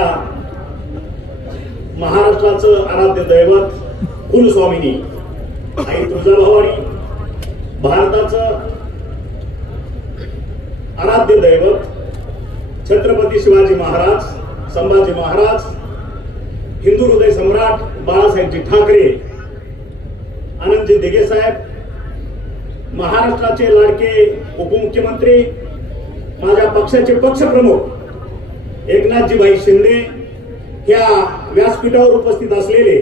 महाराष्ट्राचं आराध्य दैवत कुलस्वामिनी आई तुळजाभवानी, भारताचं आराध्य दैवत छत्रपती शिवाजी महाराज, संभाजी महाराज, हिंदू हृदय सम्राट बाळासाहेबजी ठाकरे, आनंदजी दिघे साहेब, महाराष्ट्राचे लाडके उपमुख्यमंत्री, माझ्या पक्षाचे पक्षप्रमुख एकनाथजीभाई शिंदे, ह्या व्यासपीठावर उपस्थित असलेले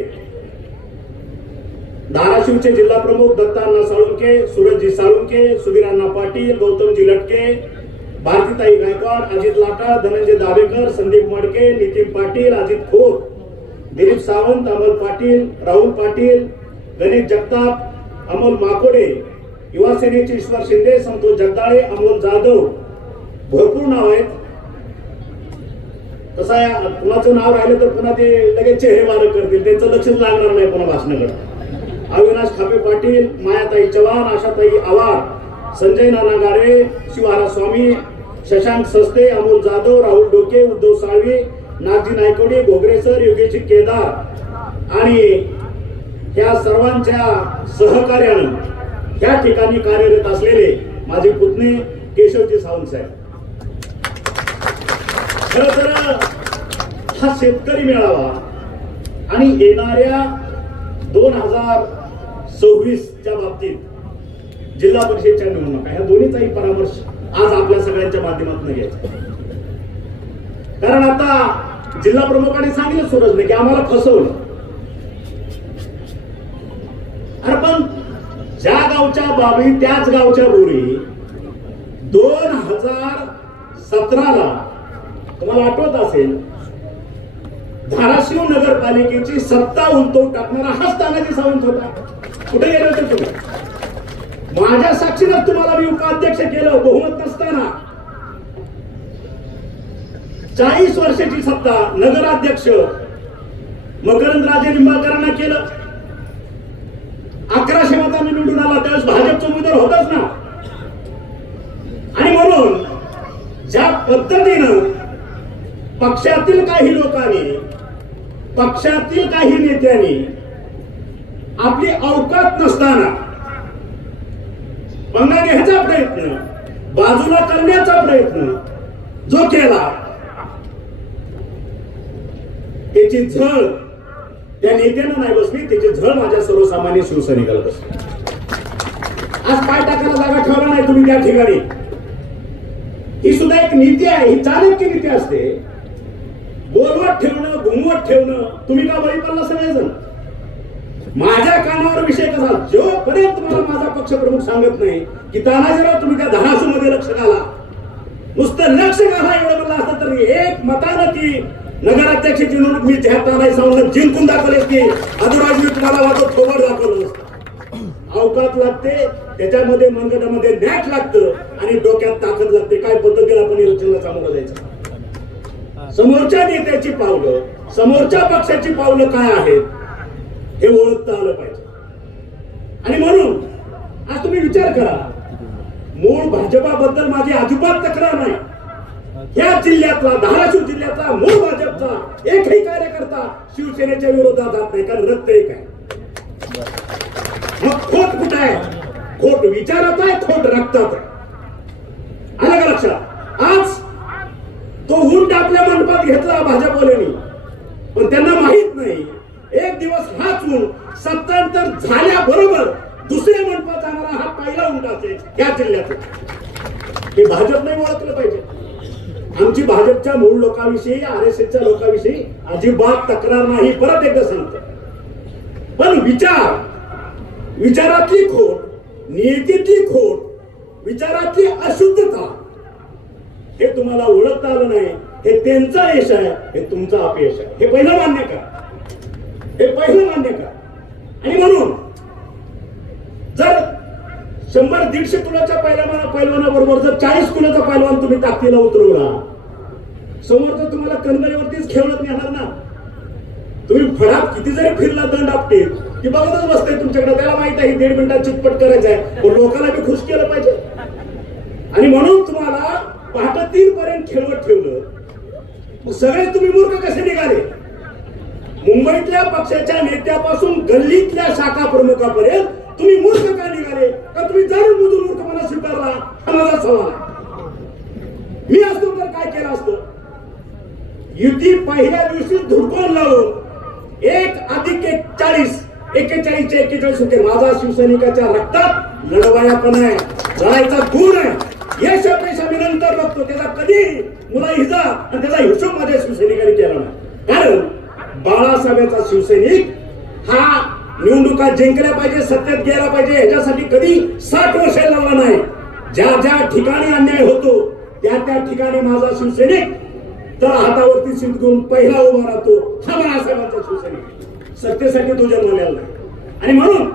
धाराशिवचे जिल्हा प्रमुख दत्तांना साळुंके, सूरजजी साळुंके, सुधीरांना पाटील, गौतमजी लटके, भारतीताई गायकवाड, अजित लाटा, धनंजय दाभेकर, संदीप मडके, नितीन पाटील, अजित खोत, दिलीप सावंत, अमोल पाटील, राहुल पाटील, गणेश जगताप, अमोल माकोडे, युवा सेनेचे ईश्वर शिंदे, संतोष जगदाळे, अमोल जाधव, भरपूर नाव आहेत. कसं आहे, कुणाचं नाव राहिलं तर पुन्हा ते लगेच चेहरे बालक करतील, त्यांचं लक्षच लागणार नाही पुन्हा भाषणाकडे. अविनाश खापे पाटील, मायाताई चव्हाण, आशाताई आवार, संजय नाना गारे, शिवहारा स्वामी, शशांक सस्ते, अमोल जाधव, राहुल डोके, उद्धव साळवी, नागजी नायकोडे, घोगरेसर, योगेश केदार आणि ह्या सर्वांच्या सहकार्यानं या ठिकाणी कार्यरत असलेले माझे पुतणे केशवजी सावंत साहेब. खरं तर हा शेतकरी मेळावा आणि येणाऱ्या 2026च्या बाबतीत जिल्हा परिषदेच्या निवडणुका ह्या दोन्हीचाही परामर्श आज आपल्या सगळ्यांच्या माध्यमातून घ्यायचा. कारण आता जिल्हा प्रमुखांनी सांगितलं सूरजने की आम्हाला फसवलं. अरे पण ज्या गावच्या बाबी त्याच गावच्या बोरी 2017ला तुम्हाला आठवत असेल धाराशिव नगरपालिकेची सत्ता उलटवून टाकणारा हाच तानाजी सावंत होता. कुठे गेले होते तुम्ही? माझ्या साक्षीनं तुम्हाला मी उपाध्यक्ष केलं बहुमत नसताना. 40 वर्षाची सत्ता नगराध्यक्ष मकरंदराजे निंबाळकरांना केलं. 1100 मतांनी निवडून आला. त्यावेळेस भाजपचा उमेदवार होताच ना. आणि म्हणून ज्या पद्धतीनं पक्षातील काही लोकांनी, पक्षातील काही नेत्यांनी आपली अवकात नसताना पंगा घ्यायचा प्रयत्न, बाजूला करण्याचा प्रयत्न जो केला त्याची झळ त्या नेत्यांना नाही बसली, त्याची झळ माझ्या सर्वसामान्य शिवसैनिकाला बसली. आज पाय टाकायला जागा ठेवला नाही तुम्ही त्या ठिकाणी. ही सुद्धा एक नीती आहे, ही चाणक्य नीती असते. बोलवत ठेवणं, घुमवत ठेवणं. तुम्ही का बळी पडला सगळेजण? माझ्या कानावर विषय कसा, जोपर्यंत मला माझा पक्षप्रमुख सांगत नाही की तानाजीराव तुम्ही त्या धाराशिव मध्ये लक्ष घाला, नुसतं लक्ष घाला एवढं मला असतं तरी एक मतानं ती नगराध्यक्षाची निवडणूक मी त्या तानाजी सावंत जिंकून दाखवले की अदरवाईज मी तुम्हाला माझं थोबड दाखवलं नसतं. अवकात लागते, त्याच्यामध्ये मनगटामध्ये नॅट लागतं आणि डोक्यात ताकद लागते. काय पद्धतीला आपण इलेक्शनला सामोरं जायचं. समोरच्या नेत्याची पावलं, समोरच्या पक्षाची पावलं काय आहेत हे ओळखता आलं पाहिजे. आणि म्हणून आज तुम्ही विचार करा, मूळ भाजपाबद्दल माझी अजिबात तक्रार नाही. या जिल्ह्यातला, धाराशिव जिल्ह्यातला मूळ भाजपचा एकही कार्यकर्ता शिवसेनेच्या विरोधात जात नाही, कारण रक्त एक आहे. मग खोट कुठं आहे? खोट विचारात आहे, खोट रक्तात आहे. आलं का लक्षात? आज तो हुंड आपल्या मंडपात घेतला भाजपवाल्यांनी, पण त्यांना माहित नाही एक दिवस हाच हुंड सत्तांतर झाल्याबरोबर दुसऱ्या मंडपात जाणारा हा पहिला हुंड असेल या जिल्ह्यात. हे भाजप नाही ओळखलं पाहिजे. आमची भाजपच्या मूळ लोकांविषयी, RSSच्या लोकांविषयी अजिबात तक्रार नाही. परत एकदा सांगतो, पण विचारातली खोट, नियतीतली खोट, विचारातली अशुद्धता हे तुम्हाला ओळखता आलं नाही. हे त्यांचा यश आहे, हे तुमचा अपयश आहे. हे पहिलं मान्य करा, हे पहिलं मान्य करा. आणि म्हणून जर 100-150 किलोच्या पैलवानाबरोबर जर 40 किलोचा पैलवान तुम्ही ताकदीला उतरवला, समोर तर तुम्हाला कणगळीवरतीच खेळत नेणार ना. तुम्ही फडात किती जरी फिरला दंड आपटेल ती बघतच बसते तुमच्याकडे. त्याला माहित आहे 1.5 मिनिटात चितपट करायचं आहे, पण लोकांना बी खुश केलं पाहिजे. आणि म्हणून तुम्हाला पहाटे 3 पर्यंत खेळवत ठेवलं. सगळे तुम्ही मूर्ख कसे निघाले? मुंबईतल्या पक्षाच्या नेत्यापासून गल्लीतल्या शाखा प्रमुखापर्यंत तुम्ही मूर्ख का निघाले? का तुम्ही जाणून बुजून मूर्खपणा स्वीकारला? हा माझा सवाल आहे. युती पहिल्या दिवशी धुडकून लावून 1+1=40 41चे 41 होते. माझा शिवसैनिकाच्या रक्तात लढवाया पण आहे, लढायचा गुण आहे. यश अपयश आम्ही नंतर बघतो, त्याचा कधी मुलाहिजा आणि त्याचा हिशोब माझ्या शिवसैनिकांनी केला नाही. कारण बाळासाहेबांचा शिवसैनिक हा निवडणुका जिंकल्या पाहिजे, सत्तेत गेला पाहिजे, ह्याच्यासाठी कधी 60 वर्ष लावला नाही. ज्या ज्या ठिकाणी अन्याय होतो त्या त्या ठिकाणी माझा शिवसैनिक तर हातावरती सीट घेऊन पहिला उभा राहतो. हा बाळासाहेबांचा शिवसैनिक सत्तेसाठी तो जन्मलेला नाही. आणि म्हणून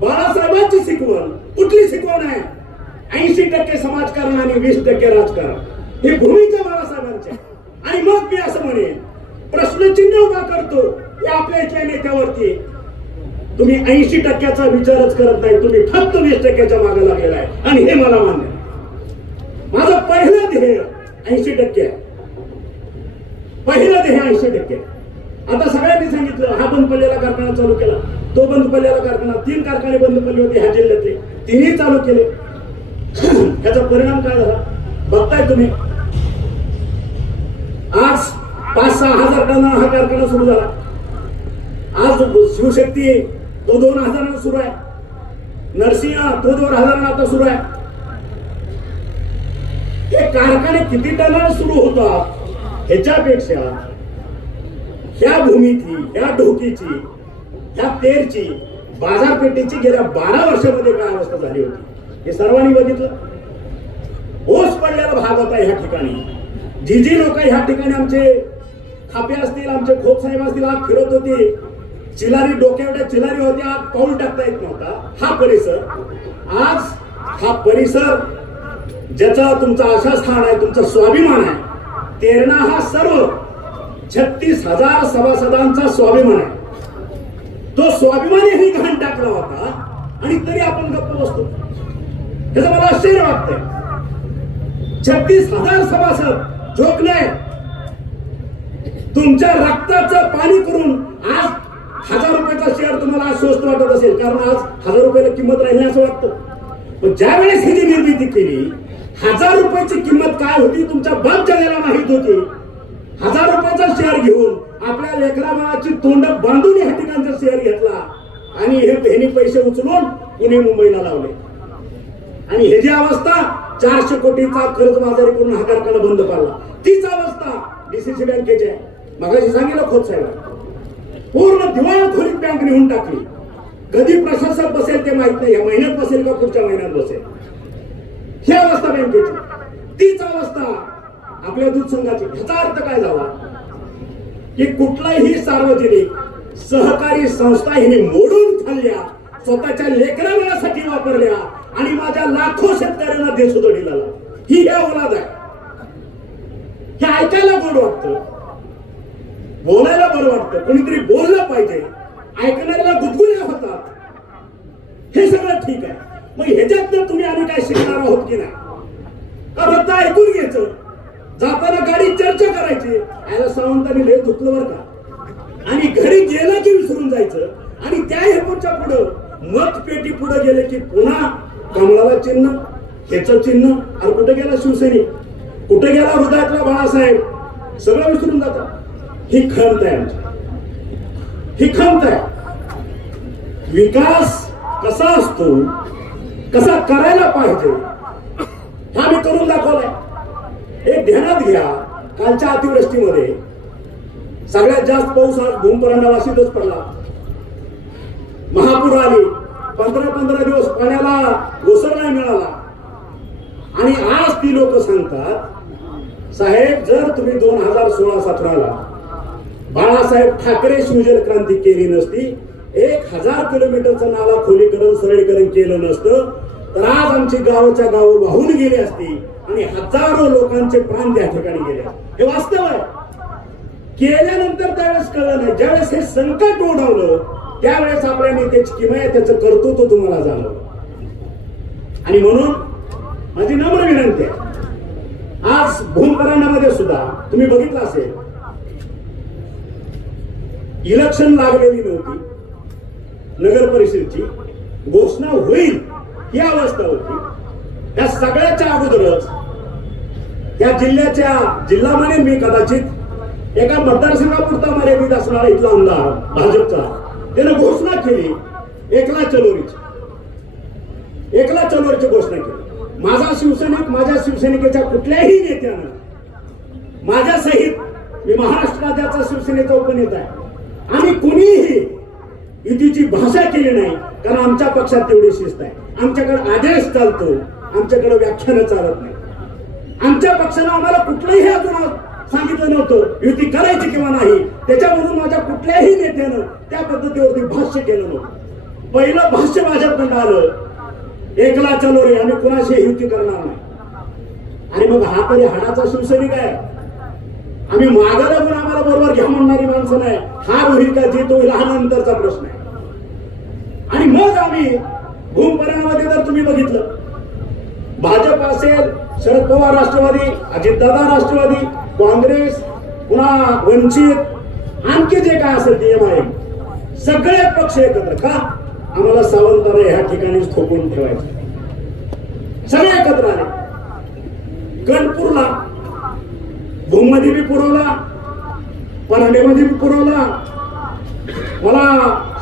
बाळासाहेबांची शिकवण कुठली शिकवण आहे? 80% समाजकारण आणि 20% राजकारण, ही भूमिका बाळासाहेबांची. आणि मग मी असं म्हणेन, प्रश्नचिन्ह उभा करतो या आपल्या इथल्या नेत्यावरती. तुम्ही 80%चा विचारच करत नाही, तुम्ही फक्त 20%च्या मागे लागलेला आहे. आणि हे मला मान्य आहे. माझं पहिलं ध्येय 80% आहे, पहिलं ध्येय 80%. आता सगळ्यांनी सांगितलं हा बंद पडलेला कारखाना चालू केला, तो बंद पडलेला कारखाना, 3 कारखाने बंद पडले होते ह्या जिल्ह्यातले, 3ही चालू केले. त्याचा परिणाम काय झाला बघताय तुम्ही. आज 5-6 हजार टन हा कारखाना सुरू झाला. आज शिवशक्ती तो 2000 सुरू आहे, नरसिंह तो 2000 आता सुरू आहे. हे कारखाने किती टनाने सुरू होतात ह्याच्यापेक्षा ह्या भूमीची, ह्या ढोकीची, ह्या तेरची, बाजारपेठेची गेल्या 12 वर्षामध्ये काय अवस्था झाली होती हे सर्वांनी बघितलं. ओस पडलेला भाग होता ह्या ठिकाणी. जी लोक ह्या ठिकाणी आमचे खापे असतील, आमचे खोप साहेब असतील, आज फिरत होते, चिलारी डोक्यावड्या चिलारी होत्या, पाऊल टाकता येत नव्हता. हा परिसर आज, हा परिसर ज्याचा तुमचा आशास्थान आहे, तुमचा स्वाभिमान आहे, तेरणा हा सर्व 36,000 सभासदांचा स्वाभिमान आहे. तो स्वाभिमानी घाण टाकला होता आणि तरी आपण गप्प बसतो. त्याचं मला आश्चर्य वाटतंय. 36,000 सभासद झोकले, तुमच्या रक्ताचं पाणी करून आज 1000 रुपयाचा शेअर तुम्हाला आज स्वस्त वाटत असेल, कारण आज 1000 रुपयाला किंमत राहिली असं वाटतं. पण ज्या वेळेस ही जी निर्मिती केली, 1000 रुपयाची किंमत काय होती तुमच्या बाप जगाला माहित होती. 1000 रुपयाचा शेअर घेऊन आपल्या लेकरा बाळाची तोंड बांधून ह्या ठिकाणचा शेअर घेतला आणि हे पैसे उचलून पुणे मुंबईला लावले. आणि हे जी अवस्था 400 कोटीचा कर्जबाजारी करून हा कारखाना बंद पडला, तीच अवस्था डीसीसी बँकेची आहे. मगाशी सांगितलं खोत साहेब, पूर्ण दिवाळखोरीत बँक नेऊन टाकली. कधी प्रशासक बसेल ते माहित नाही, या महिन्यात बसेल का पुढच्या महिन्यात बसेल, ही अवस्था बँकेची. तीच अवस्था आपल्या दूध संघाची. ह्याचा अर्थ काय झाला की कुठलाही सार्वजनिक सहकारी संस्था हिने मोडून खाल्ल्या, स्वतःच्या लेकरासाठी वापरल्या आणि माझ्या लाखो शेतकऱ्यांना देशोधडीला लावला. ही ह्या औलाद आहे. हे ऐकायला गोड वाटतं, बोलायला बरं वाटतं, कोणीतरी बोललं पाहिजे, ऐकणाऱ्याला गुदगुल्या होतात. हे सगळं ठीक आहे. मग ह्याच्यातनं तुम्ही आम्ही काय शिकणार आहोत की नाही का फक्त ऐकून घ्यायचं, जाताना गाडी चर्चा करायची. याला सावंतांनी लय धुतलं बरं का, आणि घरी गेलं की विसरून जायचं. आणि त्या हेपूच्या पुढं मतपेटी पुढे गेले की पुन्हा कमळाला चिन्ह, ह्याचं चिन्ह, आणि कुठे गेला शिवसैनिक, कुठे गेला हृदयातला बाळासाहेब, सगळं विसरून जातात. ही खंत आहे आमची, ही खंत आहे. विकास कसा असतो, कसा करायला पाहिजे हा मी करून दाखवलाय. एक ध्यानात घ्या, कालच्या अतिवृष्टीमध्ये सगळ्यात जास्त पाऊस आज भूमपरांडा वाशीतच पडला. महापूर आली, 15 दिवस पाण्याला ओसर नाही मिळाला. आणि आज ती लोक सांगतात साहेब, जर तुम्ही 2016-17ला बाळासाहेब ठाकरे शिवजल क्रांती केली नसती, 1000 किलोमीटरचं नाला खोलीकरण सरळीकरण केलं नसतं, तर आज आमची गावाच्या गावं वाहून गेली असती आणि हजारो लोकांचे प्राण त्या ठिकाणी गेले. हे वास्तव आहे. केल्यानंतर त्यावेळेस कळलं नाही. ज्यावेळेस हे संकट ओढवलं त्यावेळेस आपल्या नेत्याची किमया, त्याचं कर्तृत्व तुम्हाला जाणवलं. आणि म्हणून माझी नम्र विनंती आहे, आज भूमपरांडामध्ये सुद्धा तुम्ही बघितलं असेल, इलेक्शन लागलेली नव्हती, नगर परिषदेची घोषणा होईल ही अवस्था होती. त्या सगळ्याच्या अगोदरच त्या जिल्ह्याच्या, जिल्हा म्हणेन मी कदाचित, एका मतदारसंघापुरता मर्यादित असणारा इथला आमदार भाजपचा त्यानं घोषणा केली एकला चलोरीची घोषणा केली. माझा शिवसैनिक, माझ्या शिवसैनिकेच्या कुठल्याही नेत्यानं माझ्या सहित, मी महाराष्ट्र राज्याचा शिवसेनेचा उपनेता आहे, आम्ही कुणीही युतीची भाषा केली नाही. कारण आमच्या पक्षात तेवढी शिस्त आहे. आमच्याकडे आदेश चालतो, आमच्याकडे व्याख्यानं चालत नाही. आमच्या पक्षानं आम्हाला कुठलंही अजून सांगितलं नव्हतं युती करायची किंवा नाही. त्याच्यामधून माझ्या कुठल्याही नेत्यानं त्या पद्धतीवरती भाष्य केलं नव्हतं. पहिलं भाष्य भाजपकडं आलं, एकला चलो रे, आम्ही कुणाशी युती करणार नाही. आणि मग हा तरी हाडाचा शिवसैनिक आहे. आम्ही मागायला पण आम्हाला बरोबर घ्या म्हणणारी माणसं नाही. हार होईल का जीत होईल हा नंतरचा प्रश्न आहे. आणि मग आम्ही भूम परिणामामध्ये जर तुम्ही बघितलं, भाजप असेल, शरद पवार राष्ट्रवादी, अजितदादा राष्ट्रवादी, काँग्रेस, पुन्हा वंचित, आणखी जे काय असेल DMIM, सगळे पक्ष एकत्र. का? आम्हाला सावंताला ह्या ठिकाणीच थोपून ठेवायचं. सगळे एकत्र आले. गणपूरला भूममध्ये बी पुरवला, परांडेमध्ये बी पुरवला. मला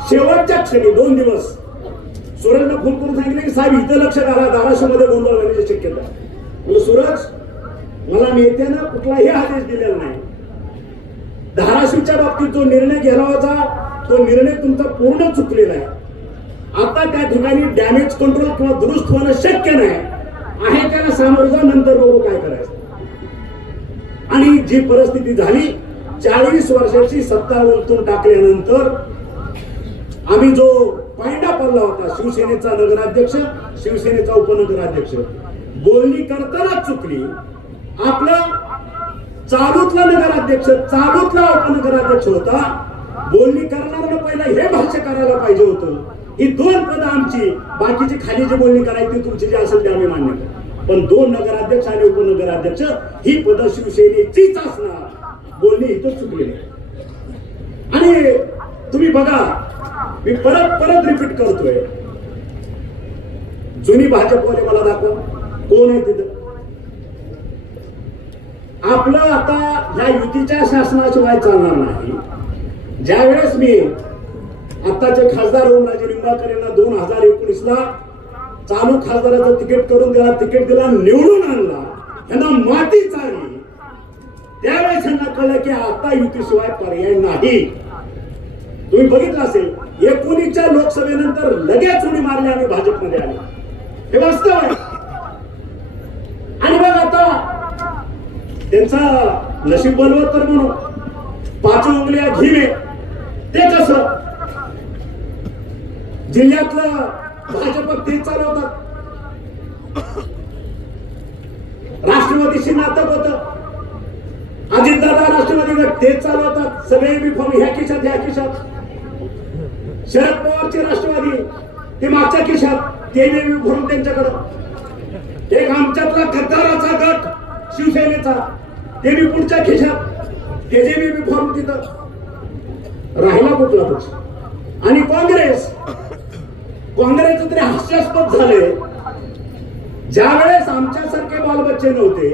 शेवटच्या क्षणी 2 दिवस सूरजला फोन करून सांगितलं की साहेब इथं लक्ष घाला, धाराशिवमध्ये गोंधळ होण्याची शक्यता आहे. म्हणजे सूरज, मला नेत्यानं कुठलाही आदेश दिलेला नाही. धाराशिवच्या बाबतीत जो निर्णय घ्यायला होता तो निर्णय तुमचा पूर्ण चुकलेला आहे. आता त्या ठिकाणी डॅमेज कंट्रोल किंवा दुरुस्त होणं शक्य नाही आहे. त्याला सामोरं जा, नंतर बघू काय करायचं. आणि जी परिस्थिती झाली, 40 वर्षाची सत्ता उलटून टाकल्यानंतर आम्ही जो पायंडा पडला होता, शिवसेनेचा नगराध्यक्ष, शिवसेनेचा उपनगराध्यक्ष, बोलणी करताना चुकली. आपलं चालूतला नगराध्यक्ष, चालूतला उपनगराध्यक्ष होता, बोलणी करणाऱ्याला पहिला हे भाष्य करायला पाहिजे होतं. ही 2 पदं आमची, बाकीची खाली जी बोलणी करायची तुमची जी असेल ते आम्ही मान्य करतो. पण 2 नगराध्यक्ष आणि उपनगराध्यक्ष ही पदं शिवसेनेचीच असणार. बोलणी इथं चुकलेली. आणि तुम्ही बघा, मी परत रिपीट करतोय, जुनी भाजपवाले मला दाखव कोण आहे तिथं. आपलं आता या युतीच्या शासनाशिवाय चालणार नाही. ज्यावेळेस मी आताचे खासदार ओमराजे निंबाळकर यांना 2019ला चालू खासदाराचं तिकीट करून त्याला तिकीट दिला, निवडून आणला, यांना माती चालली, त्यावेळेस यांना कळलं की आता युतीशिवाय पर्याय नाही. तुम्ही बघितलं असेल, 19च्या लोकसभेनंतर लगेच उडी मारली आम्ही भाजपमध्ये आले. हे वास्तव आहे. आणि मग आता त्यांचा नशीब बलवत तर म्हणून 5 उंगल्या घिमे, ते कसं जिल्ह्यातलं भाजप ते चालवतात. राष्ट्रवादीशी नातं होतं, अजितदादा राष्ट्रवादी गट ते चालवतात. सगळे विफॉर्म ह्या खिशात ह्या खिशात. शरद पवारचे राष्ट्रवादी ते मागच्या खिशात, ते विफॉर्म त्यांच्याकडं. एक आमच्यातला गद्दाराचा गट शिवसेनेचा, ते बी पुढच्या खिशात, त्याचे बी विफॉर्म तिथं. राहिला कुठला पक्ष? आणि काँग्रेसचं तरी हास्यास्पद झाले. ज्या वेळेस आमच्यासारखे बालबच्चे नव्हते,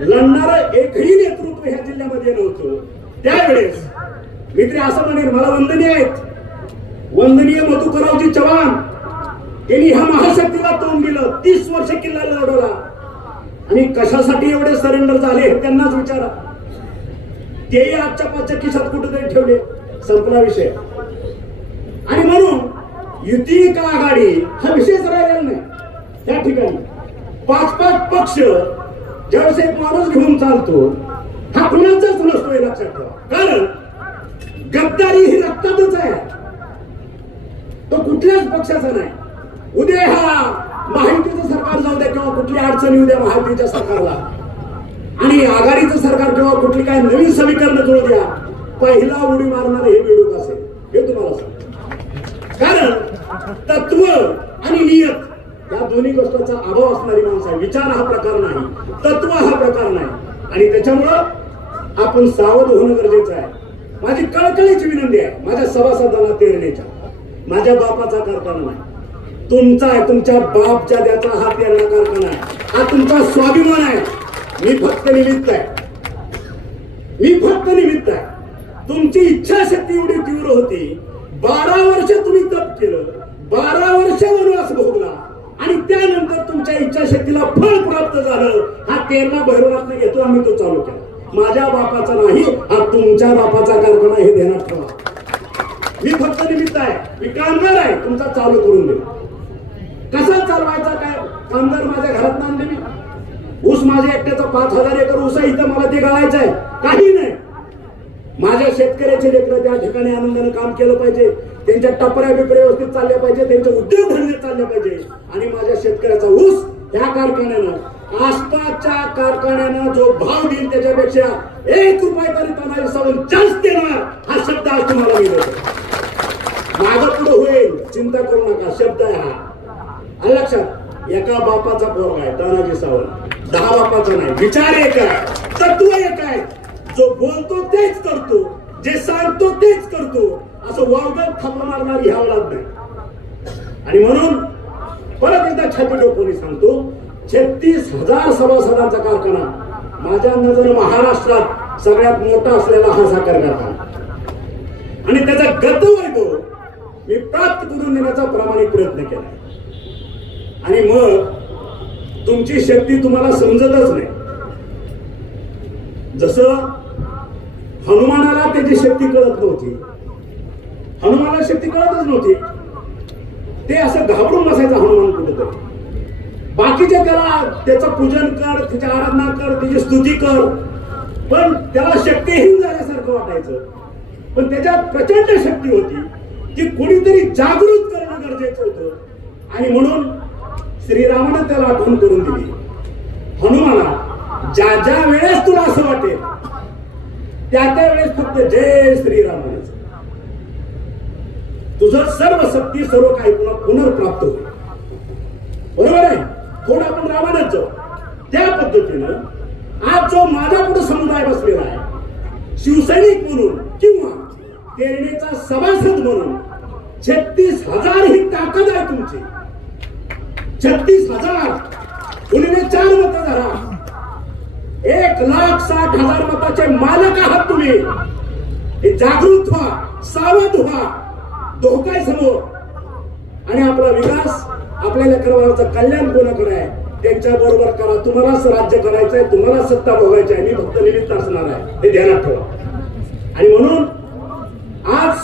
लढणारं एकही नेतृत्व ह्या जिल्ह्यामध्ये नव्हतं, त्यावेळेस मी तरी असं म्हणेन, मला वंदनीय आहेत, वंदनीय मधुकररावजी चव्हाण, त्यांनी ह्या महाशक्तीला तोंड दिलं. 30 वर्ष किल्ला लढवला. आणि कशासाठी एवढे सरेंडर झाले हे त्यांनाच विचारा. तेही आजच्या 5च्या खिशात कुठेतरी ठेवले. संपला विषय. आणि म्हणून युती का आघाडी हा विषयच राहिलेला नाही. त्या ठिकाणी 5-5 पक्ष ज्यावेळेस एक माणूस घेऊन चालतो, हा कुणाचाच नसतो हे लक्षात ठेवा. कारण गद्दारी ही रक्तातच आहे, तो कुठल्याच पक्षाचा नाही. उद्या हा महायुतीचं सरकार जाऊ द्या किंवा कुठली अडचण येऊ द्या महायुतीच्या सरकारला, आणि आघाडीचं सरकार किंवा कुठली काय नवीन समीकरण जोड द्या, पहिला उडी मारणार हे बेडूक असेल, हे तुम्हाला सांगतो. कारण तत्व आणि नियत या दोन्ही गोष्टींचा अभाव असणारी माणसं आहे. विचार हा प्रकार नाही, तत्व हा प्रकार नाही. आणि त्याच्यामुळं आपण सावध होणं गरजेचं आहे. माझी कळकळीची विनंती आहे माझ्या सभासदांना तेरणेच्या, माझ्या बापाचा कारखाना नाही, तुमचा आहे. तुमच्या बापच्या द्याचा हा तेरणा कारखाना आहे. हा तुमचा स्वाभिमान आहे. मी फक्त निमित्त आहे. मी फक्त निमित्त आहे. तुमची इच्छाशक्ती एवढी तीव्र होती, 12 वर्ष तुम्ही तप केलं, 12 वर्ष वनवास भोगला आणि त्यानंतर तुमच्या इच्छाशक्तीला फळ प्राप्त झालं. हा 13 भैरवनाथने घेतो आम्ही तो चालू केला. माझ्या बापाचा नाही, हा तुमच्या बापाचा कारखाना, हे ध्यानात ठेवा. मी फक्त निमित्त आहे, मी कामगार आहे, तुमचा चालू करून दे. कसा चालवायचा काय? कामगार माझ्या घरात आणले मी. ऊस माझ्या एकट्याचा 5,000 एकर ऊस आहे, इथं मला ते गाळायचं आहे, काही नाही. माझ्या शेतकऱ्याचे लेकरं त्या ठिकाणी आनंदाने काम केलं पाहिजे, त्यांच्या टपऱ्या बिपऱ्या व्यवस्थित चालल्या पाहिजे, त्यांचे उद्योगधंदे चालले पाहिजे. आणि माझ्या शेतकऱ्याचा ऊस त्या कारखान्यानं, आसपासच्या कारखान्यानं जो भाव देईल त्याच्यापेक्षा 1 रुपया तरी तानाजी सावंत जास्त देणार, हा शब्द आज तुम्हाला मी देतो. मागं पुढे होईल, चिंता करू नका, शब्द आहे हा. आलं लक्षात? एका बापाचा पोरगा आहे तानाजी सावंत, 10 बापाचा नाही. विचार एक आहे, तत्व एक आहे. जो बोलतो तेच करतो, जे सांगतो तेच करतो, असं वावगत थापा मारणारी ह्या औलाद नाही. आणि म्हणून परत एकदा छाती डोकवून सांगतो, 36,000 सभासदांचा कारखाना, माझ्या नजरेनं महाराष्ट्रात सगळ्यात मोठा असलेला हा साखर कारखाना, आणि त्याचा गतवैभव मी प्राप्त करून देण्याचा प्रामाणिक प्रयत्न केला. आणि मग तुमची शक्ती तुम्हाला समजतच नाही. जसं हनुमानाला त्याची शक्ती कळत नव्हती, हनुमानाला शक्ती कळतच नव्हती, ते असं घाबरून बसायचं हनुमान कुठेतरी. बाकीचे त्याला त्याचं पूजन कर, त्याची आराधना कर, त्याची स्तुती कर, पण त्याला शक्तीहीन झाल्यासारखं वाटायचं. पण त्याच्यात प्रचंड शक्ती होती, की कोणीतरी जागृत करणं गरजेचं होतं. आणि म्हणून श्रीरामानं त्याला आठवण करून दिली, हनुमाना ज्या ज्या वेळेस तुला असं वाटेल त्या वेळेस फक्त जय श्रीराम म्हणायचं, तुझं सर्व शक्ती सर्व काही तुला पुनर्प्राप्त होईल. बरोबर आहे? थोडं आपण रामानच जाऊ. त्या पद्धतीनं आज जो माझ्या पुढे समुदाय बसलेला आहे, शिवसैनिक म्हणून किंवा तेरणेचा सभासद म्हणून, 36,000 ही ताकद आहे तुमची. 36,000 गुणिले 4 मतं धरा, 1,60,000 मताचे मालक आहात तुम्ही. हे जागृत व्हा, सावध व्हा, धोका समोर. आणि आपला विकास, आपल्या लेकराचं कल्याण कोणाकडे आहे त्यांच्या बरोबर करा. तुम्हालाच राज्य करायचंय, तुम्हाला सत्ता भोगायची आहे, मी फक्त निमित्त असणार आहे, हे ध्यानात ठेवा. आणि म्हणून आज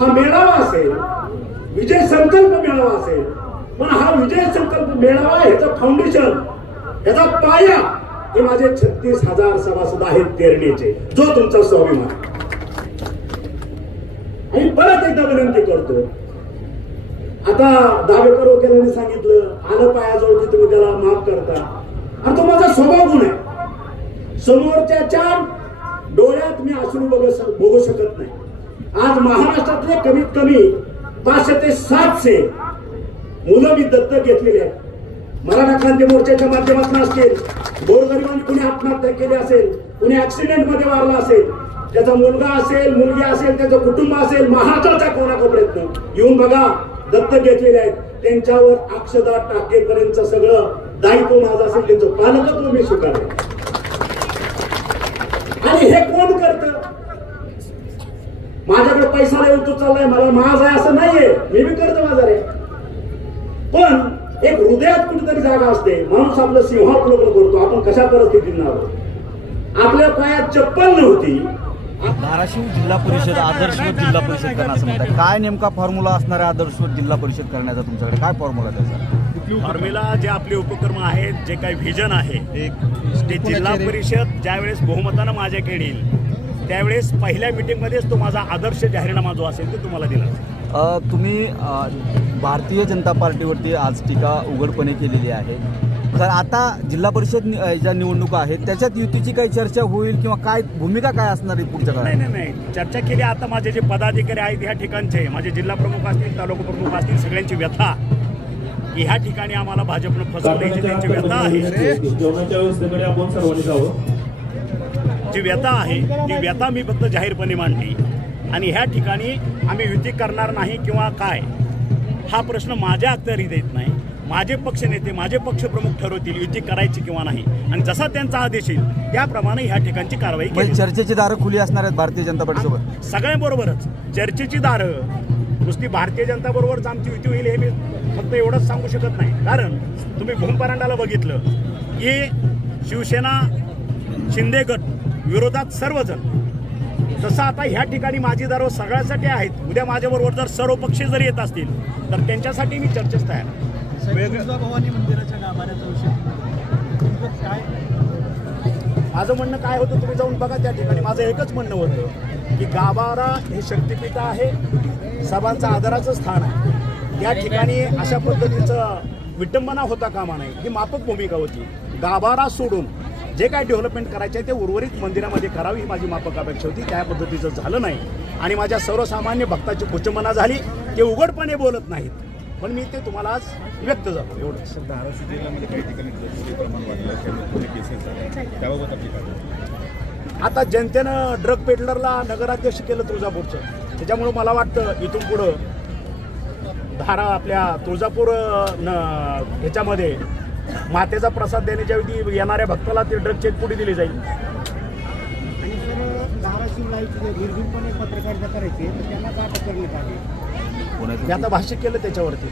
हा मेळावा असेल, विजय संकल्प मेळावा असेल, पण हा विजय संकल्प मेळावा ह्याचं फाउंडेशन, ह्याचा पाया हे माझे 36,000 सभासद आहेत तेरणेचे, जो तुमचा स्वाभिमान. आणि परत एकदा विनंती करतो, आता दावेकर वकिलांनी सांगितलं, आलं पायाजवळ की तुम्ही त्याला माफ करता, आणि तो माझा स्वभाव गुण आहे. समोरच्या डोळ्यात मी अश्रू बघू शकत नाही. आज महाराष्ट्रातले कमीत कमी 500 ते 700 मुलं मी दत्तक घेतलेली आहेत. मराठा क्रांती मोर्चाच्या माध्यमातून असतील, गोरगरिबांनी कुणी आत्महत्या केली असेल, कुणी ऍक्सिडेंट मध्ये वारला असेल, त्याचा मुलगा असेल, मुलगी असेल, त्याचं कुटुंब असेल, महाराष्ट्राच्या कोणाकोपऱ्यातनं येऊन बघा, दत्तक घेतलेले आहेत. त्यांच्यावर अक्षदा टाकेपर्यंत सगळं दायित्व माझं असेल, त्यांचं पालकत्व मी स्वीकारलं. आणि हे कोण करतं? माझ्याकडे पैसा येऊन तो चाललाय, मला माझ आहे असं नाहीये, मी बी करतो माझा रे. पण एक हृदयात कुठेतरी जागा असते. माणूस आपलं सिंहावलोकन करतो, आपण कशा परिस्थितीत आहोत. आपल्या पायात चप्पल नव्हती. धाराशिव जिल्हा परिषद आदर्शवत जिल्हा परिषद करण्याचं म्हणतात, काय नेमका फॉर्म्युला असणार आहे आदर्शवत जिल्हा परिषद करण्याचा? तुमच्याकडे काय फॉर्म्युला त्याचा? फॉर्म्युला जे आपले उपक्रम आहेत, जे काही व्हिजन आहे, ते जिल्हा परिषद ज्यावेळेस बहुमतानं माझ्याकडे येईल त्यावेळेस पहिल्या मीटिंगमध्येच तो माझा आदर्श जाहीरनामा जो असेल ते तुम्हाला दिला. तुम्ही भारतीय जनता पार्टीवरती आज टीका उघडपणे केलेली आहे. तर आता जिल्हा परिषद ज्या निवडणुका आहेत त्याच्यात युतीची काही चर्चा होईल किंवा काय भूमिका काय असणार आहे पुढच्या काळात? नाही, चर्चा केली. आता माझे जे पदाधिकारी आहेत ह्या ठिकाणचे, माझे जिल्हा प्रमुख असतील, तालुका प्रमुख असतील, सगळ्यांची व्यथा की ह्या ठिकाणी आम्हाला भाजपनं फसवण्याची त्यांची व्यथा आहे. जेवणाच्या व्यवस्थेकडे आपण सर्वांनी जावं. जी व्यथा आहे ती व्यथा मी फक्त जाहीरपणे मांडली. आणि ह्या ठिकाणी आम्ही युती करणार नाही किंवा काय, हा प्रश्न माझ्या अखत्यारीत येत नाही. माझे पक्षनेते माझे पक्षप्रमुख ठरवतील युती करायची किंवा नाही, आणि जसा त्यांचा आदेश येईल त्याप्रमाणे ह्या ठिकाणची कारवाई म्हणजे केली. चर्चेची दारं खुली असणार आहेत भारतीय जनता पार्टीसोबत. सगळ्यांबरोबरच चर्चेची दारं, नुसती भारतीय जनता बरोबरच आमची युती होईल हे मी फक्त एवढंच सांगू शकत नाही. कारण तुम्ही भूमपरांडाला बघितलं की शिवसेना शिंदे गट विरोधात सर्वजण, तसं आता ह्या ठिकाणी माझी दारं सगळ्यासाठी आहेत. उद्या माझ्याबरोबर जर सर्व पक्ष जर येत असतील तर त्यांच्यासाठी मी चर्चेस तयार आहे. भवानी मंदिराच्या गाभाऱ्याचा विषय काय? माझं म्हणणं काय होतं तुम्ही जाऊन बघा त्या ठिकाणी. माझं एकच म्हणणं होतं की गाभारा हे शक्तिपीठ आहे, सर्वांचं आदराचं स्थान आहे. त्या ठिकाणी अशा पद्धतीचं विटंबना होता कामा नये, ही माफक भूमिका होती. गाभारा सोडून जे काय डेव्हलपमेंट करायचे आहे ते उर्वरित मंदिरामध्ये करावी ही माझी माफक अपेक्षा होती. त्या पद्धतीचं झालं नाही आणि माझ्या सर्वसामान्य भक्ताची कुचंबना झाली. ते उघडपणे बोलत नाहीत, पण मी ते तुम्हाला आज व्यक्त झालो एवढंच. धाराशिव जिल्ह्यामध्ये काही ठिकाणी ड्रग्सचे प्रमाण वाढलं, केसेस झाल्या, त्याबाबत आपली काय म्हणणं? आता जनतेनं ड्रग पेडलरला नगराध्यक्ष केलं तुळजापूरचं, त्याच्यामुळं मला वाटतं इथून पुढं आपल्या तुळजापूर ह्याच्यामध्ये मातेचा प्रसाद देण्याच्या ऐवजी येणाऱ्या भक्ताला ते ड्रग चेक पुढे दिली जाईल. आणि सर धाराशिव लाईव्ह जे निर्भीडपणे पत्रकारिता करायची तर त्यांना का अटक करण्यात आली? मी आता भाष्य केलं त्याच्यावरती.